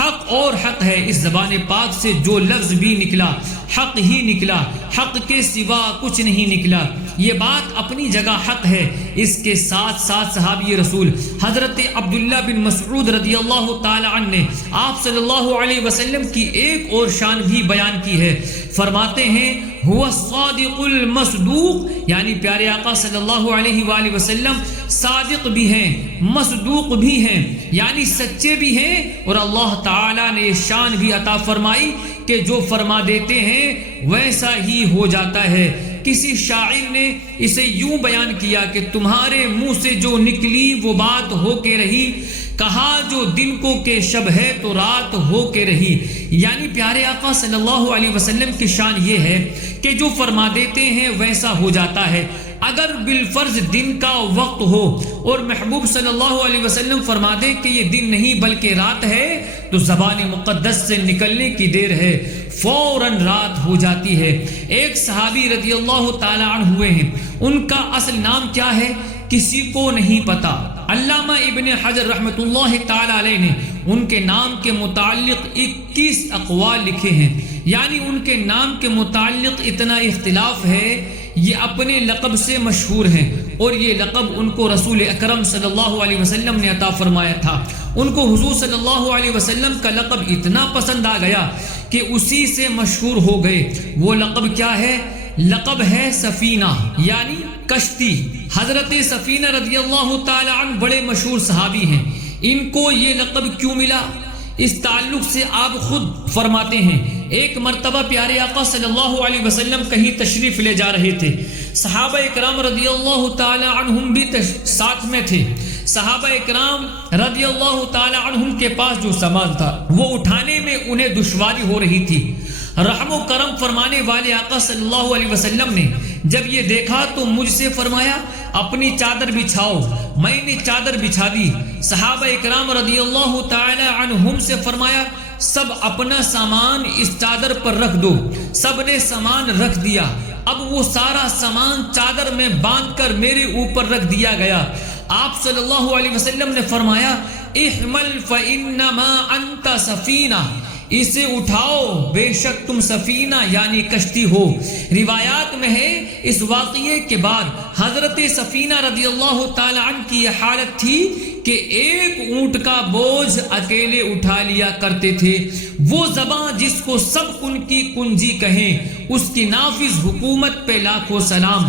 حق اور حق ہے۔ اس زبان پاک سے جو لفظ بھی نکلا حق ہی نکلا، حق کے سوا کچھ نہیں نکلا۔ یہ بات اپنی جگہ حق ہے۔ اس کے ساتھ ساتھ صحابی رسول حضرت عبداللہ بن مسعود رضی اللہ تعالی عنہ نے آپ صلی اللہ علیہ وسلم کی ایک اور شان بھی بیان کی ہے۔ فرماتے ہیں، هو الصادق المصدوق، یعنی پیارے آقا صلی اللہ علیہ وآلہ وسلم صادق بھی ہیں، مصدوق بھی ہیں، یعنی سچے بھی ہیں، اور اللہ تعالیٰ نے شان بھی عطا فرمائی کہ جو فرما دیتے ہیں ویسا ہی ہو جاتا ہے۔ کسی شاعر نے اسے یوں بیان کیا کہ تمہارے منہ سے جو نکلی وہ بات ہو کے رہی، کہا جو دن کو کہ شب ہے تو رات ہو کے رہی۔ یعنی پیارے آقا صلی اللہ علیہ وسلم کی شان یہ ہے کہ جو فرما دیتے ہیں ویسا ہو جاتا ہے۔ اگر بالفرض دن کا وقت ہو اور محبوب صلی اللہ علیہ وسلم فرما دے کہ یہ دن نہیں بلکہ رات ہے تو زبان مقدس سے نکلنے کی دیر ہے، فوراً رات ہو جاتی ہے۔ ایک صحابی رضی اللہ تعالی عنہ ہوئے ہیں، ان کا اصل نام کیا ہے کسی کو نہیں پتا۔ علامہ ابن حجر رحمۃ اللہ تعالی علیہ نے ان کے نام کے متعلق 21 اقوال لکھے ہیں، یعنی ان کے نام کے متعلق اتنا اختلاف ہے۔ یہ اپنے لقب سے مشہور ہیں اور یہ لقب ان کو رسول اکرم صلی اللہ علیہ وسلم نے عطا فرمایا تھا۔ ان کو حضور صلی اللہ علیہ وسلم کا لقب اتنا پسند آ گیا کہ اسی سے مشہور ہو گئے۔ وہ لقب کیا ہے؟ لقب ہے سفینہ، یعنی کشتی۔ حضرت سفینہ رضی اللہ تعالی عنہ بڑے مشہور صحابی ہیں۔ ان کو یہ لقب کیوں ملا؟ اس تعلق سے آپ خود فرماتے ہیں، ایک مرتبہ پیارے آقا صلی اللہ علیہ وسلم کہیں تشریف لے جا رہے تھے، صحابہ اکرام رضی اللہ تعالی عنہم بھی ساتھ میں تھے۔ صحابہ اکرام رضی اللہ تعالی عنہم کے پاس جو سامان تھا وہ اٹھانے میں انہیں دشواری ہو رہی تھی۔ رحم و کرم فرمانے والے آقا صلی اللہ علیہ وسلم نے جب یہ دیکھا تو مجھ سے فرمایا، اپنی چادر بچھاؤ۔ میں نے چادر بچھا دی۔ صحابہ اکرام رضی اللہ تعالی عنہم سے فرمایا، سب اپنا سامان اس چادر پر رکھ دو۔ سب نے سامان رکھ دیا۔ اب وہ سارا سامان چادر میں باندھ کر میرے اوپر رکھ دیا گیا۔ آپ صلی اللہ علیہ وسلم نے فرمایا، احمل فانما انت سفینہ، اسے اٹھاؤ، بے شک تم سفینہ یعنی کشتی ہو۔ روایات میں ہے اس واقعے کے بعد حضرت سفینہ رضی اللہ تعالی عنہ کی یہ حالت تھی کہ ایک اونٹ کا بوجھ اکیلے اٹھا لیا کرتے تھے۔ وہ زبان جس کو سب کن کی کنجی کہیں، اس کی نافذ حکومت پہ لاکھوں سلام،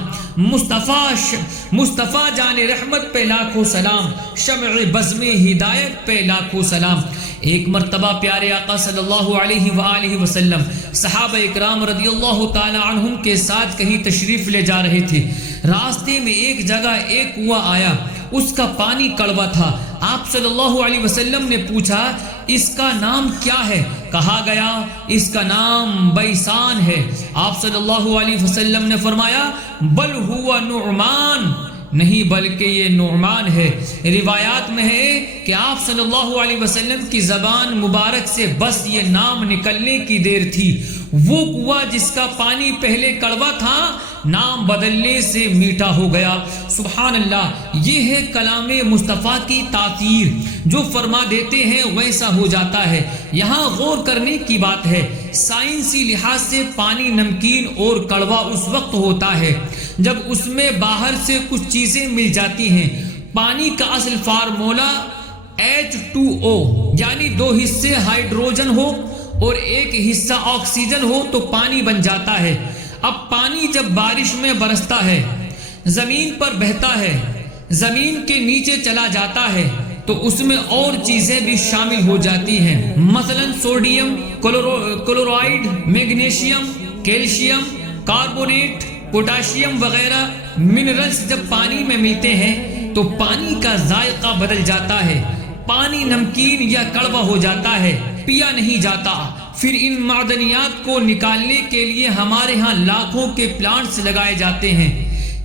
مصطفیٰ جان رحمت پہ لاکھوں سلام، شمع بزم ہدایت پہ لاکھوں سلام۔ ایک مرتبہ پیارے آقا صلی اللہ علیہ وآلہ وسلم صحابہ اکرام رضی اللہ تعالی عنہم کے ساتھ کہیں تشریف لے جا رہے تھے۔ راستے میں ایک جگہ ایک کنواں آیا، اس کا پانی کڑوا تھا۔ آپ صلی اللہ علیہ وسلم نے پوچھا اس کا نام کیا ہے؟ کہا گیا اس کا نام بیسان ہے۔ آپ صلی اللہ علیہ وسلم نے فرمایا بل ہوا نعمان، نہیں بلکہ یہ نعمان ہے۔ روایات میں ہے کہ آپ صلی اللہ علیہ وسلم کی زبان مبارک سے بس یہ نام نکلنے کی دیر تھی، وہ کنواں جس کا پانی پہلے کڑوا تھا نام بدلنے سے میٹھا ہو گیا۔ سبحان اللہ، یہ ہے کلام مصطفیٰ کی تاثیر، جو فرما دیتے ہیں ویسا ہو جاتا ہے۔ یہاں غور کرنے کی بات ہے، سائنسی لحاظ سے پانی نمکین اور کڑوا اس وقت ہوتا ہے جب اس میں باہر سے کچھ چیزیں مل جاتی ہیں۔ پانی کا اصل فارمولا H2O، یعنی 2 حصے ہائیڈروجن ہو اور 1 حصہ آکسیجن ہو تو پانی بن جاتا ہے۔ اب پانی جب بارش میں برستا ہے، زمین پر بہتا ہے، زمین کے نیچے چلا جاتا ہے تو اس میں اور چیزیں بھی شامل ہو جاتی ہیں، مثلا sodium chloride, magnesium, calcium carbonate, potassium وغیرہ منرلز جب پانی میں ملتے ہیں تو پانی کا ذائقہ بدل جاتا ہے، پانی نمکین یا کڑوا ہو جاتا ہے، پیا نہیں جاتا۔ پھر ان معدنیات کو نکالنے کے لیے ہمارے ہاں لاکھوں کے پلانٹس لگائے جاتے ہیں،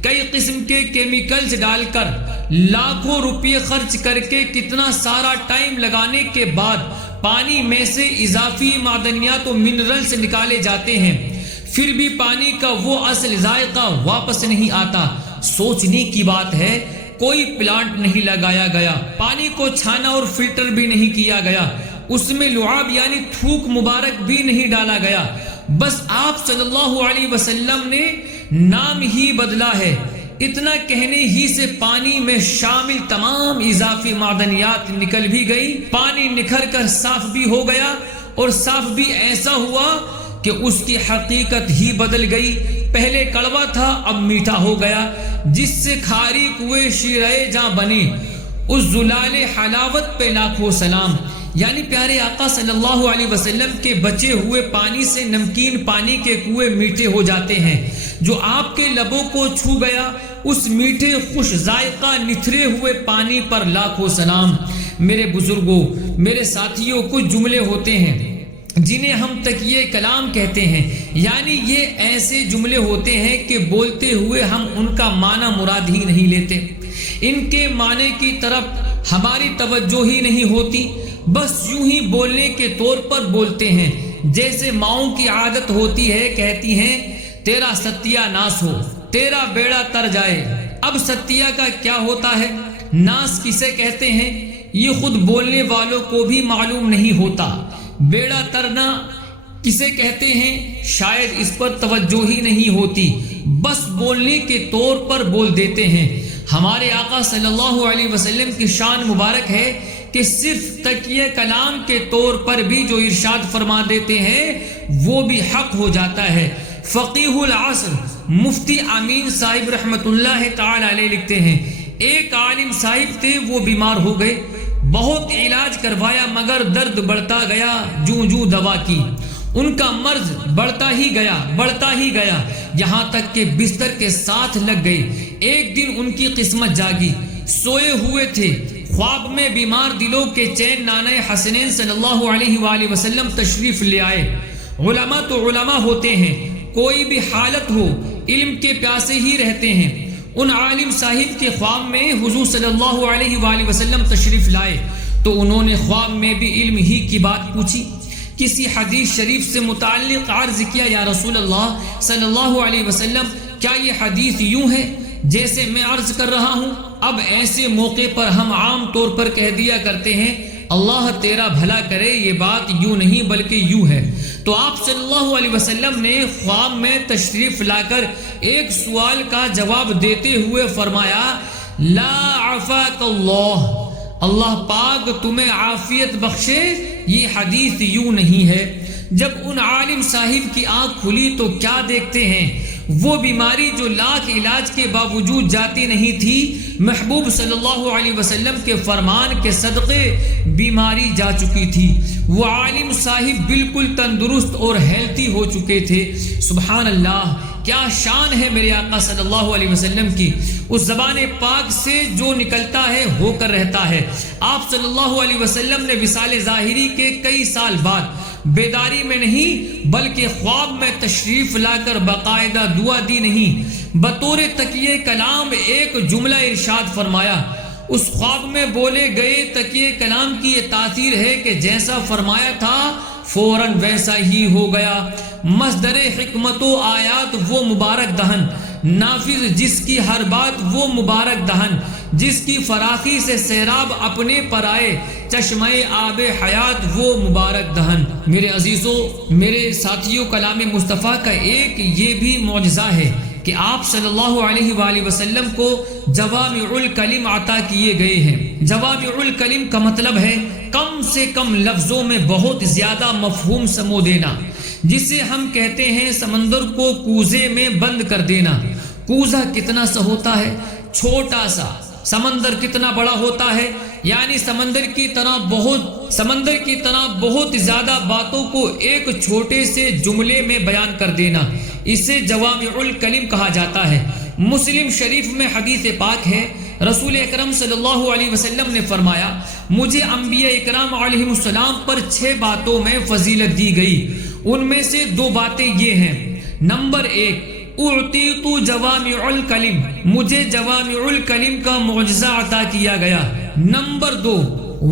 کئی قسم کے کیمیکلز ڈال کر، لاکھوں روپے خرچ کر کے، کتنا سارا ٹائم لگانے کے بعد پانی میں سے اضافی معدنیات و منرلز نکالے جاتے ہیں، پھر بھی پانی کا وہ اصل ذائقہ واپس نہیں آتا۔ سوچنے کی بات ہے، کوئی پلانٹ نہیں لگایا گیا، پانی کو چھانا اور فلٹر بھی نہیں کیا گیا، اس میں لعاب یعنی تھوک مبارک بھی نہیں ڈالا گیا، بس آپ صلی اللہ علیہ وسلم نے نام ہی بدلا ہے۔ اتنا کہنے ہی سے پانی میں شامل تمام اضافی معدنیات نکل بھی گئی، پانی نکھر کر صاف بھی ہو گیا، اور صاف بھی ایسا ہوا کہ اس کی حقیقت ہی بدل گئی۔ پہلے کڑوا تھا اب میٹھا ہو گیا، جس سے کھاری کنویں شیرے جاں بنے، اس زلال حلاوت پہ لاکھوں سلام۔ یعنی پیارے آقا صلی اللہ علیہ وسلم کے بچے ہوئے پانی سے نمکین پانی کے کنویں میٹھے ہو جاتے ہیں۔ جو آپ کے لبوں کو چھو گیا، اس میٹھے خوش ذائقہ نتھرے ہوئے پانی پر لاکھوں سلام۔ میرے بزرگوں، میرے ساتھیوں، کچھ جملے ہوتے ہیں جنہیں ہم تکیے کلام کہتے ہیں، یعنی یہ ایسے جملے ہوتے ہیں کہ بولتے ہوئے ہم ان کا معنی مراد ہی نہیں لیتے، ان کے معنی کی طرف ہماری توجہ ہی نہیں ہوتی، بس یوں ہی بولنے کے طور پر بولتے ہیں۔ جیسے ماؤں کی عادت ہوتی ہے، کہتی ہیں تیرا ستیہ ناس ہو، تیرا بیڑا تر جائے۔ اب ستیہ کا کیا ہوتا ہے، ناس کسے کہتے ہیں، یہ خود بولنے والوں کو بھی معلوم نہیں ہوتا۔ بیڑا ترنا کسے کہتے ہیں، شاید اس پر توجہ ہی نہیں ہوتی، بس بولنے کے طور پر بول دیتے ہیں۔ ہمارے آقا صلی اللہ علیہ وسلم کی شان مبارک ہے کہ صرف تکیہ کلام کے طور پر بھی جو ارشاد فرما دیتے ہیں وہ بھی حق ہو جاتا ہے۔ فقیہ العصر مفتی امین صاحب رحمت اللہ تعالی علیہ لکھتے ہیں، ایک عالم صاحب تھے، وہ بیمار ہو گئے، بہت علاج کروایا مگر درد بڑھتا گیا، جوں جوں دوا کی، ان کا مرض بڑھتا ہی گیا، یہاں تک کہ بستر کے ساتھ لگ گئے۔ ایک دن ان کی قسمت جاگی، سوئے ہوئے تھے، خواب میں بیمار دلوں کے چین نانے حسنین صلی اللہ علیہ وآلہ وسلم تشریف لے آئے۔ علماء تو علماء ہوتے ہیں، کوئی بھی حالت ہو علم کے پیاسے ہی رہتے ہیں۔ ان عالم صاحب کے خواب میں حضور صلی اللہ علیہ وآلہ وسلم تشریف لائے تو انہوں نے خواب میں بھی علم ہی کی بات پوچھی، کسی حدیث شریف سے متعلق عرض کیا، یا رسول اللہ صلی اللہ علیہ وسلم کیا یہ حدیث یوں ہے جیسے میں عرض کر رہا ہوں؟ اب ایسے موقع پر ہم عام طور پر کہہ دیا کرتے ہیں اللہ تیرا بھلا کرے، یہ بات یوں نہیں بلکہ یوں ہے۔ تو آپ صلی اللہ علیہ وسلم نے خواب میں تشریف لا کر ایک سوال کا جواب دیتے ہوئے فرمایا لا عفاک اللہ، اللہ پاک تمہیں عافیت بخشے۔ یہ حدیث یوں نہیں ہے۔ جب ان عالم صاحب کی آنکھ کھلی تو کیا دیکھتے ہیں؟ وہ بیماری جو لاکھ علاج کے باوجود جاتی نہیں تھی، محبوب صلی اللہ علیہ وسلم کے فرمان کے صدقے بیماری جا چکی تھی۔ وہ عالم صاحب بالکل تندرست اور ہیلتھی ہو چکے تھے۔ سبحان اللہ، کیا شان ہے میرے آقا صلی اللہ علیہ وسلم کی۔ اس زبان پاک سے جو نکلتا ہے ہو کر رہتا ہے۔ آپ صلی اللہ علیہ وسلم نے وصال ظاہری کے کئی سال بعد بیداری میں نہیں بلکہ خواب میں تشریف لا کر باقاعدہ دعا دی نہیں، بطور تکیے کلام ایک جملہ ارشاد فرمایا۔ اس خواب میں بولے گئے تکیے کلام کی یہ تاثیر ہے کہ جیسا فرمایا تھا فوراً ویسا ہی ہو گیا۔ مصدر حکمت و آیات وہ مبارک دہن، نافذ جس کی ہر بات وہ مبارک دہن، جس کی فراخی سے سیراب اپنے پر آئے، چشمہ آب حیات وہ مبارک دہن۔ میرے عزیزوں، میرے ساتھیوں، کلام مصطفیٰ کا ایک یہ بھی معجزہ ہے کہ آپ صلی اللہ علیہ وآلہ وسلم کو جوامع الکلم عطا کیے گئے ہیں۔ جوامع الکلم کا مطلب ہے کم سے کم لفظوں میں بہت زیادہ مفہوم سمو دینا، جسے ہم کہتے ہیں سمندر کو کوزے میں بند کر دینا۔ کوزہ کتنا سا ہوتا ہے؟ چھوٹا سا۔ سمندر کتنا بڑا ہوتا ہے؟ یعنی سمندر کی طرح بہت زیادہ باتوں کو ایک چھوٹے سے جملے میں بیان کر دینا، اسے جوامع الکلم کہا جاتا ہے۔ مسلم شریف میں حدیث پاک ہے، رسول اکرم صلی اللہ علیہ وسلم نے فرمایا، مجھے انبیاء اکرام علیہ السلام پر 6 باتوں میں فضیلت دی گئی۔ ان میں سے 2 باتیں یہ ہیں۔ نمبر 1، اعطیت جوامع الکلم، مجھے جوامع الکلم کا معجزہ عطا کیا گیا۔ نمبر 2،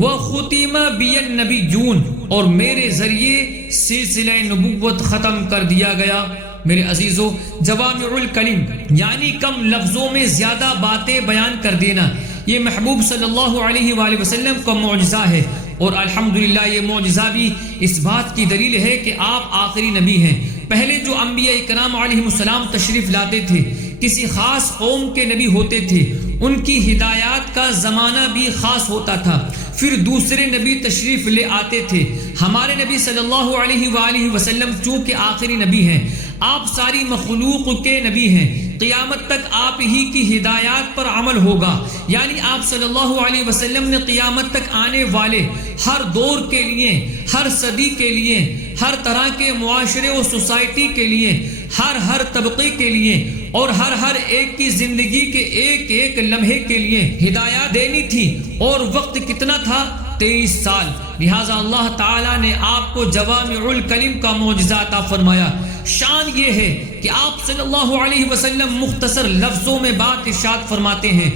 وختم بی النبیون، اور میرے ذریعے سلسلہ نبوت ختم کر دیا گیا۔ میرے عزیزو، جوامع الکلم یعنی کم لفظوں میں زیادہ باتیں بیان کر دینا، یہ محبوب صلی اللہ علیہ وآلہ وسلم کا معجزہ ہے۔ اور الحمدللہ یہ معجزہ بھی اس بات کی دلیل ہے کہ آپ آخری نبی ہیں۔ پہلے جو انبیاء کرام علیہ السلام تشریف لاتے تھے کسی خاص قوم کے نبی ہوتے تھے، ان کی ہدایات کا زمانہ بھی خاص ہوتا تھا، پھر دوسرے نبی تشریف لے آتے تھے۔ ہمارے نبی صلی اللہ علیہ وآلہ وسلم چونکہ آخری نبی ہیں، آپ ساری مخلوق کے نبی ہیں، قیامت تک آپ ہی کی ہدایات پر عمل ہوگا۔ یعنی آپ صلی اللہ علیہ وسلم نے قیامت تک آنے والے ہر دور کے لیے، ہر صدی کے لیے، ہر طرح کے معاشرے و سوسائٹی کے لیے، ہر طبقے کے لیے اور ہر ایک کی زندگی کے ایک ایک لمحے کے لیے ہدایات دینی تھی۔ اور وقت کتنا تھا؟ 23 سال۔ لہٰذا اللہ تعالیٰ نے آپ کو جوامع الکلم کا معجزہ عطا فرمایا۔ شان یہ ہے کہ آپ صلی اللہ علیہ وسلم مختصر لفظوں میں بات ارشاد فرماتے ہیں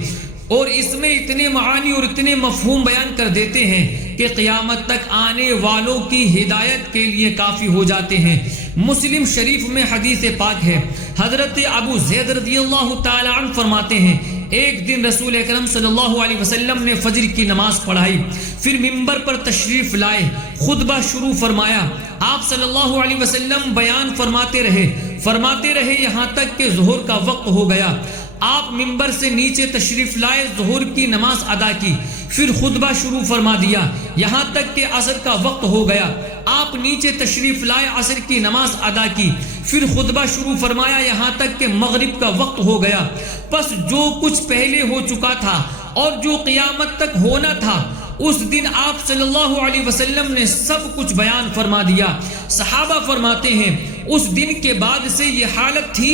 اور اس میں اتنے معانی اور اتنے مفہوم بیان کر دیتے ہیں کہ قیامت تک آنے والوں کی ہدایت کے لیے کافی ہو جاتے ہیں۔ مسلم شریف میں حدیث پاک ہے، حضرت ابو زید رضی اللہ تعالی عنہ فرماتے ہیں، ایک دن رسول اکرم صلی اللہ علیہ وسلم نے فجر کی نماز پڑھائی، پھر منبر پر تشریف لائے، خطبہ شروع فرمایا۔ آپ صلی اللہ علیہ وسلم بیان فرماتے رہے یہاں تک کہ ظہر کا وقت ہو گیا۔ آپ منبر سے نیچے تشریف لائے، ظہر کی نماز ادا کی، پھر خطبہ شروع فرما دیا یہاں تک کہ عصر کا وقت ہو گیا۔ آپ نیچے تشریف لائے، عصر کی نماز ادا کی، پھر خطبہ شروع فرمایا یہاں تک کہ مغرب کا وقت ہو گیا۔ پس جو کچھ پہلے ہو چکا تھا اور جو قیامت تک ہونا تھا اس دن آپ صلی اللہ علیہ وسلم نے سب کچھ بیان فرما دیا۔ صحابہ فرماتے ہیں اس دن کے بعد سے یہ حالت تھی،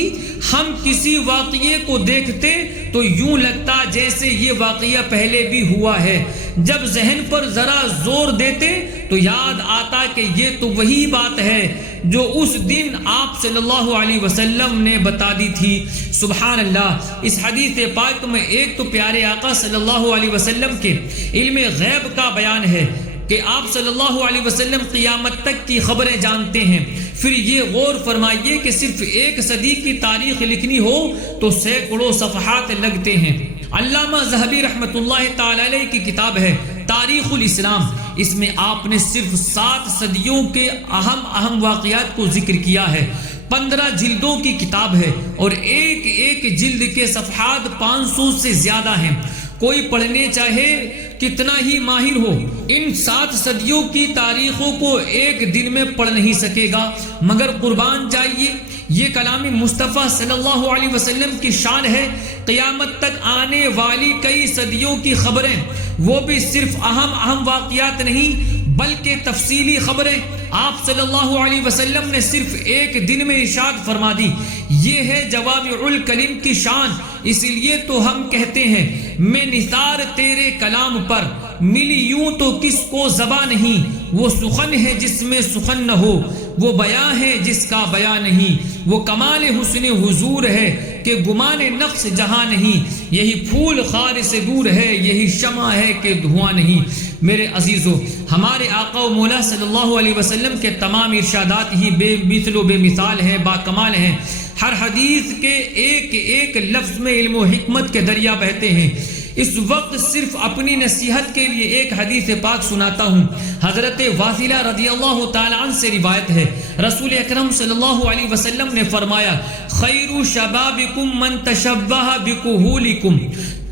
ہم کسی واقعے کو دیکھتے تو یوں لگتا جیسے یہ واقعہ پہلے بھی ہوا ہے، جب ذہن پر ذرا زور دیتے تو یاد آتا کہ یہ تو وہی بات ہے جو اس دن آپ صلی اللہ علیہ وسلم نے بتا دی تھی۔ سبحان اللہ۔ اس حدیث پاک میں ایک تو پیارے آقا صلی اللہ علیہ وسلم کے علم غیب کا بیان ہے کہ آپ صلی اللہ علیہ وسلم قیامت تک کی خبریں جانتے ہیں۔ پھر یہ غور فرمائیے کہ صرف 1 صدی کی تاریخ لکھنی ہو تو سینکڑوں صفحات لگتے ہیں۔ علامہ ذہبی رحمۃ اللہ تعالی علیہ کی کتاب ہے تاریخ الاسلام، اس میں آپ نے صرف 7 صدیوں کے اہم واقعات کو ذکر کیا ہے۔ 15 جلدوں کی کتاب ہے اور ایک جلد کے صفحات 500 سے زیادہ ہیں۔ کوئی پڑھنے چاہے کتنا ہی ماہر ہو، ان 7 صدیوں کی تاریخوں کو ایک دن میں پڑھ نہیں سکے گا، مگر قربان جائیے یہ کلام مصطفیٰ صلی اللہ علیہ وسلم کی شان ہے۔ قیامت تک آنے والی کئی صدیوں کی خبریں، وہ بھی صرف اہم واقعات نہیں بلکہ تفصیلی خبریں آپ صلی اللہ علیہ وسلم نے صرف ایک دن میں ارشاد فرما دی۔ یہ ہے جوامع الکلم کی شان۔ اس لیے تو ہم کہتے ہیں میں نثار تیرے کلام پر، ملی یوں تو کس کو زباں نہیں۔ وہ سخن ہے جس میں سخن نہ ہو، وہ بیاں ہے جس کا بیاں نہیں۔ وہ کمال حسن حضور ہے کہ گمان نقص جہاں نہیں۔ یہی پھول خار سے دور ہے، یہی شمع ہے کہ دھواں نہیں۔ میرے عزیزو، ہمارے آقا و مولا صلی اللہ علیہ وسلم کے تمام ارشادات ہی بے مثل و بے مثال ہیں، با کمال ہیں۔ ہر حدیث کے ایک ایک لفظ میں علم و حکمت کے دریا بہتے ہیں۔ اس وقت صرف اپنی نصیحت کے لیے ایک حدیث پاک سناتا ہوں۔ حضرت واثلہ رضی اللہ تعالی عنہ سے روایت ہے، رسول اکرم صلی اللہ علیہ وسلم نے فرمایا، خیر شبابکم من تشبہ بکہولکم،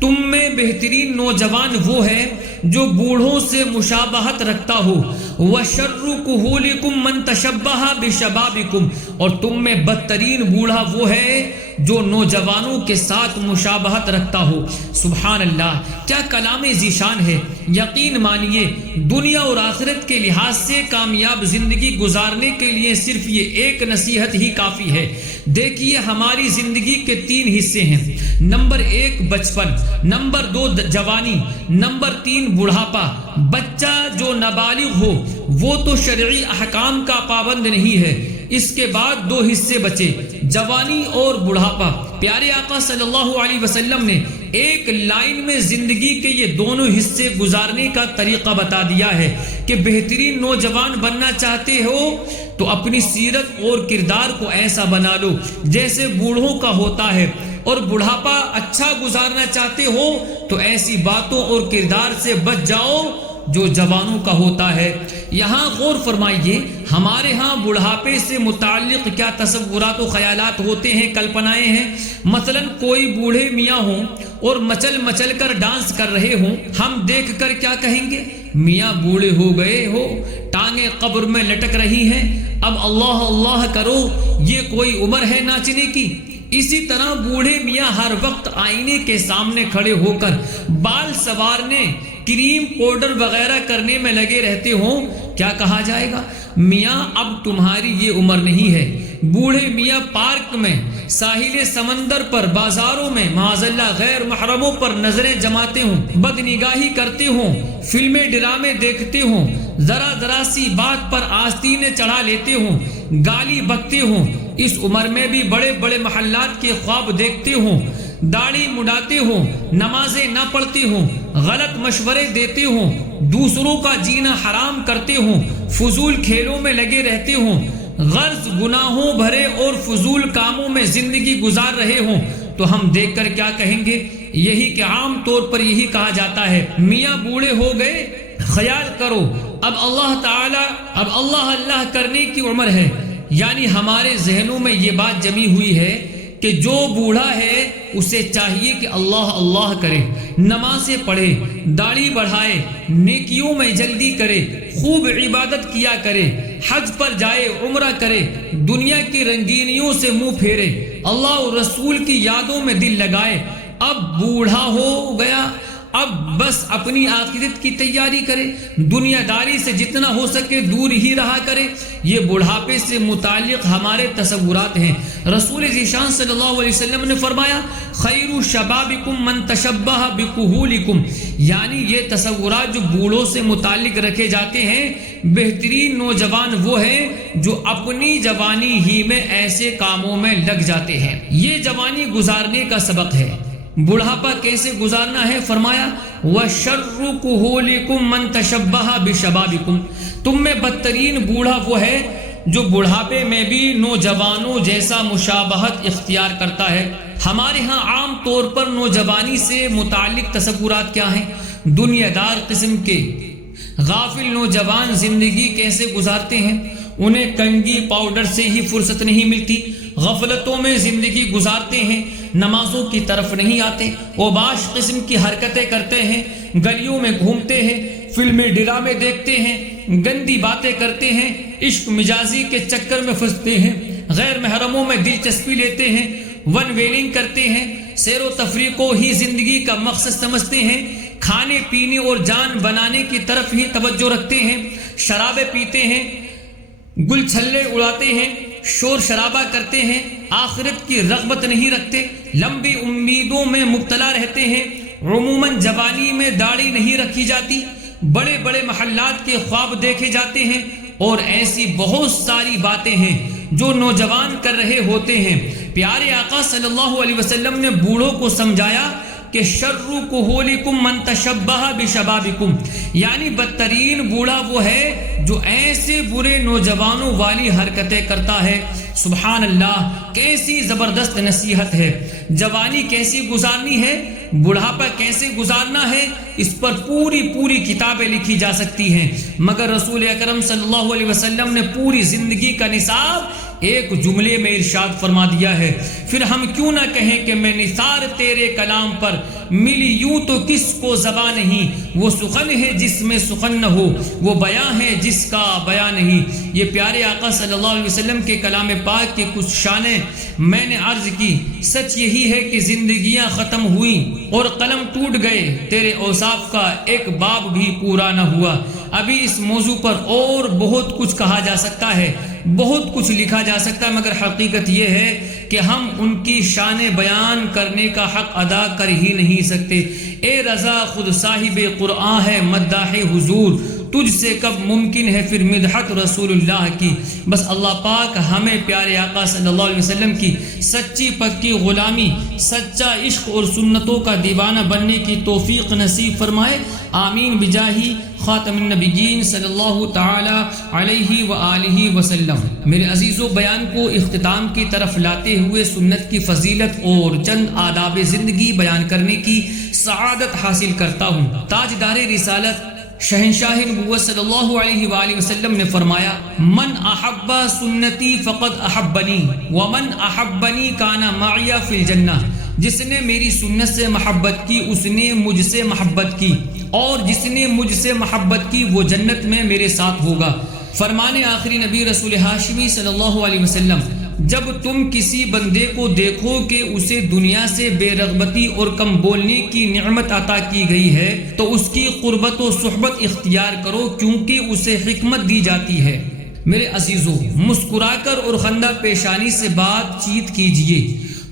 تم میں بہترین نوجوان وہ ہے جو بوڑھوں سے مشابہت رکھتا ہو، وشر کہولکم من تشبہ بشبابکم، اور تم میں بدترین بوڑھا وہ ہے جو نوجوانوں کے ساتھ مشابہت رکھتا ہو۔ سبحان اللہ، کیا کلام ذیشان ہے۔ یقین مانیے دنیا اور آخرت کے لحاظ سے کامیاب زندگی گزارنے کے لیے صرف یہ ایک نصیحت ہی کافی ہے۔ دیکھیے ہماری زندگی کے 3 حصے ہیں، نمبر 1 بچپن، نمبر 2 جوانی، نمبر 3 بڑھاپا۔ بچہ جو نابالغ ہو وہ تو شرعی احکام کا پابند نہیں ہے۔ اس کے بعد 2 حصے بچے، جوانی اور بڑھاپا۔ پیارے آقا صلی اللہ علیہ وسلم نے ایک لائن میں زندگی کے یہ دونوں حصے گزارنے کا طریقہ بتا دیا ہے کہ بہترین نوجوان بننا چاہتے ہو تو اپنی سیرت اور کردار کو ایسا بنا لو جیسے بوڑھوں کا ہوتا ہے، اور بڑھاپا اچھا گزارنا چاہتے ہو تو ایسی باتوں اور کردار سے بچ جاؤ جو جوانوں کا ہوتا ہے۔ یہاں غور فرمائیے، ہمارے ہاں بڑھاپے سے متعلق کیا تصورات و خیالات ہوتے ہیں، کلپنائیں ہیں۔ مثلا کوئی بوڑھے میاں ہوں اور مچل کر ڈانس کر رہے ہوں، ہم دیکھ کر کیا کہیں گے؟ میاں بوڑھے ہو گئے ہو، ٹانگیں قبر میں لٹک رہی ہیں، اب اللہ اللہ کرو، یہ کوئی عمر ہے ناچنے کی؟ اسی طرح بوڑھے میاں ہر وقت آئینے کے سامنے کھڑے ہو کر بال سنوارنے، کریم پاؤڈر وغیرہ کرنے میں لگے رہتے ہوں، کیا کہا جائے گا؟ میاں اب تمہاری یہ عمر نہیں ہے۔ بوڑھے میاں پارک میں، ساحل سمندر پر، بازاروں میں معاذ اللہ غیر محرموں پر نظریں جماتے ہوں، بد نگاہی کرتے ہوں، فلمیں ڈرامے دیکھتے ہوں، ذرا سی بات پر آستینیں چڑھا لیتے ہوں، گالی بکتے ہوں، اس عمر میں بھی بڑے بڑے محلات کے خواب دیکھتے ہوں، داڑھی مڈاتے ہوں، نمازیں نہ پڑھتے ہوں، غلط مشورے دیتے ہوں، دوسروں کا جینا حرام کرتے ہوں، فضول کھیلوں میں لگے رہتے ہوں، غرض گناہوں بھرے اور فضول کاموں میں زندگی گزار رہے ہوں، تو ہم دیکھ کر کیا کہیں گے؟ یہی کہ عام طور پر یہی کہا جاتا ہے، میاں بوڑھے ہو گئے، خیال کرو اب اللہ اللہ کرنے کی عمر ہے۔ یعنی ہمارے ذہنوں میں یہ بات جمی ہوئی ہے کہ جو بوڑھا ہے اسے چاہیے کہ اللہ اللہ کرے، نمازیں پڑھے، داڑھی بڑھائے، نیکیوں میں جلدی کرے، خوب عبادت کیا کرے، حج پر جائے، عمرہ کرے، دنیا کی رنگینیوں سے منہ پھیرے، اللہ اور رسول کی یادوں میں دل لگائے۔ اب بوڑھا ہو گیا، اب بس اپنی آخرت کی تیاری کرے، دنیا داری سے جتنا ہو سکے دور ہی رہا کرے۔ یہ بڑھاپے سے متعلق ہمارے تصورات ہیں۔ رسول ذیشان صلی اللہ علیہ وسلم نے فرمایا، خیر شبابکم من تشبہ بکہولکم، یعنی یہ تصورات جو بوڑھوں سے متعلق رکھے جاتے ہیں، بہترین نوجوان وہ ہیں جو اپنی جوانی ہی میں ایسے کاموں میں لگ جاتے ہیں۔ یہ جوانی گزارنے کا سبق ہے۔ بڑھاپا کیسے گزارنا ہے؟ فرمایا، وَشَرُّ كُهُولِكُم مَّن تَشَبَّهَ بِشَبَابِكُم، تم میں بدترین بوڑھا وہ ہے جو بڑھاپے میں بھی نوجوانوں جیسا مشابہت اختیار کرتا ہے۔ ہمارے ہاں عام طور پر نوجوانی سے متعلق تصورات کیا ہیں؟ دنیا دار قسم کے غافل نوجوان زندگی کیسے گزارتے ہیں؟ انہیں کنگھی پاؤڈر سے ہی فرصت نہیں ملتی، غفلتوں میں زندگی گزارتے ہیں، نمازوں کی طرف نہیں آتے، اوباش قسم کی حرکتیں کرتے ہیں، گلیوں میں گھومتے ہیں، فلمیں ڈرامے دیکھتے ہیں، گندی باتیں کرتے ہیں، عشق مجازی کے چکر میں پھنستے ہیں، غیر محرموں میں دلچسپی لیتے ہیں، ون ویلنگ کرتے ہیں، سیر و تفریح کو ہی زندگی کا مقصد سمجھتے ہیں، کھانے پینے اور جان بنانے کی طرف ہی توجہ رکھتے ہیں، شرابیں پیتے ہیں، گل چھلے اڑاتے ہیں، شور شرابہ کرتے ہیں، آخرت کی رغبت نہیں رکھتے، لمبی امیدوں میں مبتلا رہتے ہیں، عموماً جوانی میں داڑھی نہیں رکھی جاتی، بڑے بڑے محلات کے خواب دیکھے جاتے ہیں، اور ایسی بہت ساری باتیں ہیں جو نوجوان کر رہے ہوتے ہیں۔ پیارے آقا صلی اللہ علیہ وسلم نے بوڑھوں کو سمجھایا کہ شرکم من تشبہ بشبابکم، یعنی بدترین بوڑھا وہ ہے جو ایسے برے نوجوانوں والی حرکتیں کرتا ہے۔ سبحان اللہ، کیسی زبردست نصیحت ہے! جوانی کیسی گزارنی ہے، بڑھاپا کیسے گزارنا ہے، اس پر پوری کتابیں لکھی جا سکتی ہیں، مگر رسول اکرم صلی اللہ علیہ وسلم نے پوری زندگی کا نصاب ایک جملے میں ارشاد فرما دیا ہے۔ پھر ہم کیوں نہ کہیں کہ میں نثار تیرے کلام پر ملی یوں تو کس کو زبان نہیں، وہ سخن ہے جس میں سخن نہ ہو، وہ بیاں ہے جس کا بیاں نہیں۔ یہ پیارے آقا صلی اللہ علیہ وسلم کے کلام پاک کے کچھ شانیں میں نے عرض کی۔ سچ یہی ہے کہ زندگیاں ختم ہوئیں اور قلم ٹوٹ گئے، تیرے اوصاف کا ایک باب بھی پورا نہ ہوا۔ ابھی اس موضوع پر اور بہت کچھ کہا جا سکتا ہے، بہت کچھ لکھا جا سکتا ہے، مگر حقیقت یہ ہے کہ ہم ان کی شان بیان کرنے کا حق ادا کر ہی نہیں سکتے۔ اے رضا خود صاحب قرآن ہے مداح حضور، تجھ سے کب ممکن ہے پھر مدحت رسول اللہ کی۔ بس اللہ پاک ہمیں پیارے آقا صلی اللہ علیہ وسلم کی سچی پکی غلامی، سچا عشق اور سنتوں کا دیوانہ بننے کی توفیق نصیب فرمائے، آمین بجاہی خاتم النبیین صلی اللہ تعالی علیہ وآلہ وسلم۔ میرے عزیزو، بیان کو اختتام کی طرف لاتے ہوئے سنت کی فضیلت اور چند آداب زندگی بیان کرنے کی سعادت حاصل کرتا ہوں۔ تاجدار رسالت شہنشاہ نبوت صلی اللہ علیہ وآلہ وسلم نے فرمایا، من احب سنتی فقد احبنی ومن احبنی کان معی فی الجنہ، جس نے میری سنت سے محبت کی اس نے مجھ سے محبت کی، اور جس نے مجھ سے محبت کی وہ جنت میں میرے ساتھ ہوگا۔ فرمان آخری نبی رسول ہاشمی صلی اللہ علیہ وسلم، جب تم کسی بندے کو دیکھو کہ اسے دنیا سے بے رغبتی اور کم بولنے کی نعمت عطا کی گئی ہے تو اس کی قربت و صحبت اختیار کرو، کیونکہ اسے حکمت دی جاتی ہے۔ میرے عزیزو، مسکرا کر اور خندہ پیشانی سے بات چیت کیجیے،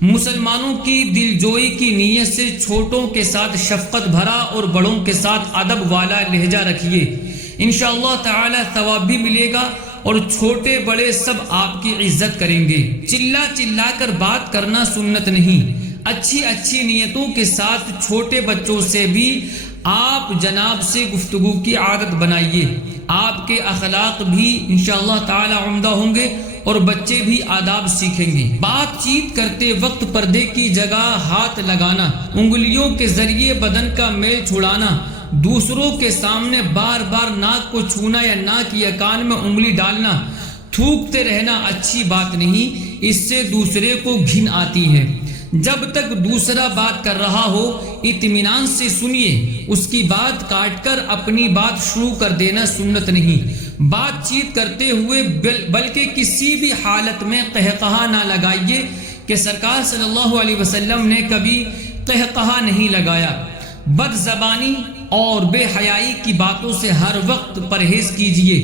مسلمانوں کی دلجوئی کی نیت سے چھوٹوں کے ساتھ شفقت بھرا اور بڑوں کے ساتھ ادب والا لہجہ رکھیے، انشاءاللہ تعالی ثواب بھی ملے گا اور چھوٹے بڑے سب آپ کی عزت کریں گے۔ چلا چلا کر بات کرنا سنت نہیں، اچھی نیتوں کے ساتھ چھوٹے بچوں سے بھی آپ جناب سے گفتگو کی عادت بنائیے، آپ کے اخلاق بھی انشاءاللہ تعالی عمدہ ہوں گے اور بچے بھی آداب سیکھیں گے۔ بات چیت کرتے وقت پردے کی جگہ ہاتھ لگانا، انگلیوں کے ذریعے بدن کا میل چھڑانا، دوسروں کے سامنے بار بار ناک کو چھونا یا ناک یا کان میں انگلی ڈالنا، تھوکتے رہنا اچھی بات نہیں، اس سے دوسرے کو گھن آتی ہے۔ جب تک دوسرا بات کر رہا ہو اطمینان سے سنیے، اس کی بات کاٹ کر اپنی بات شروع کر دینا سنت نہیں۔ بات چیت کرتے ہوئے بلکہ کسی بھی حالت میں قہقہا نہ لگائیے کہ سرکار صلی اللہ علیہ وسلم نے کبھی قہقہا نہیں لگایا۔ بد زبانی اور بے حیائی کی باتوں سے ہر وقت پرہیز کیجیے،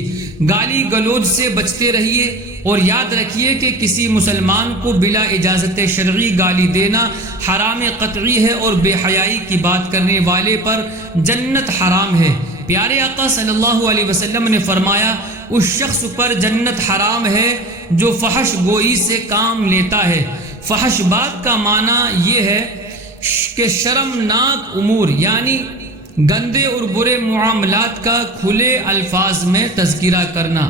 گالی گلوچ سے بچتے رہیے، اور یاد رکھیے کہ کسی مسلمان کو بلا اجازت شرعی گالی دینا حرام قطعی ہے، اور بے حیائی کی بات کرنے والے پر جنت حرام ہے۔ پیارے آقا صلی اللہ علیہ وسلم نے فرمایا، اس شخص پر جنت حرام ہے جو فحش گوئی سے کام لیتا ہے۔ فحش بات کا معنی یہ ہے کہ شرمناک امور یعنی گندے اور برے معاملات کا کھلے الفاظ میں تذکرہ کرنا۔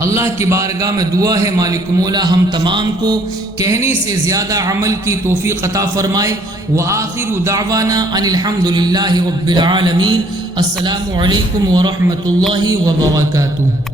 اللہ کی بارگاہ میں دعا ہے مالک مولا ہم تمام کو کہنے سے زیادہ عمل کی توفیق عطا فرمائے۔ وآخر دعوانا ان الحمدللہ رب العالمین۔ السلام علیکم ورحمۃ اللہ وبرکاتہ۔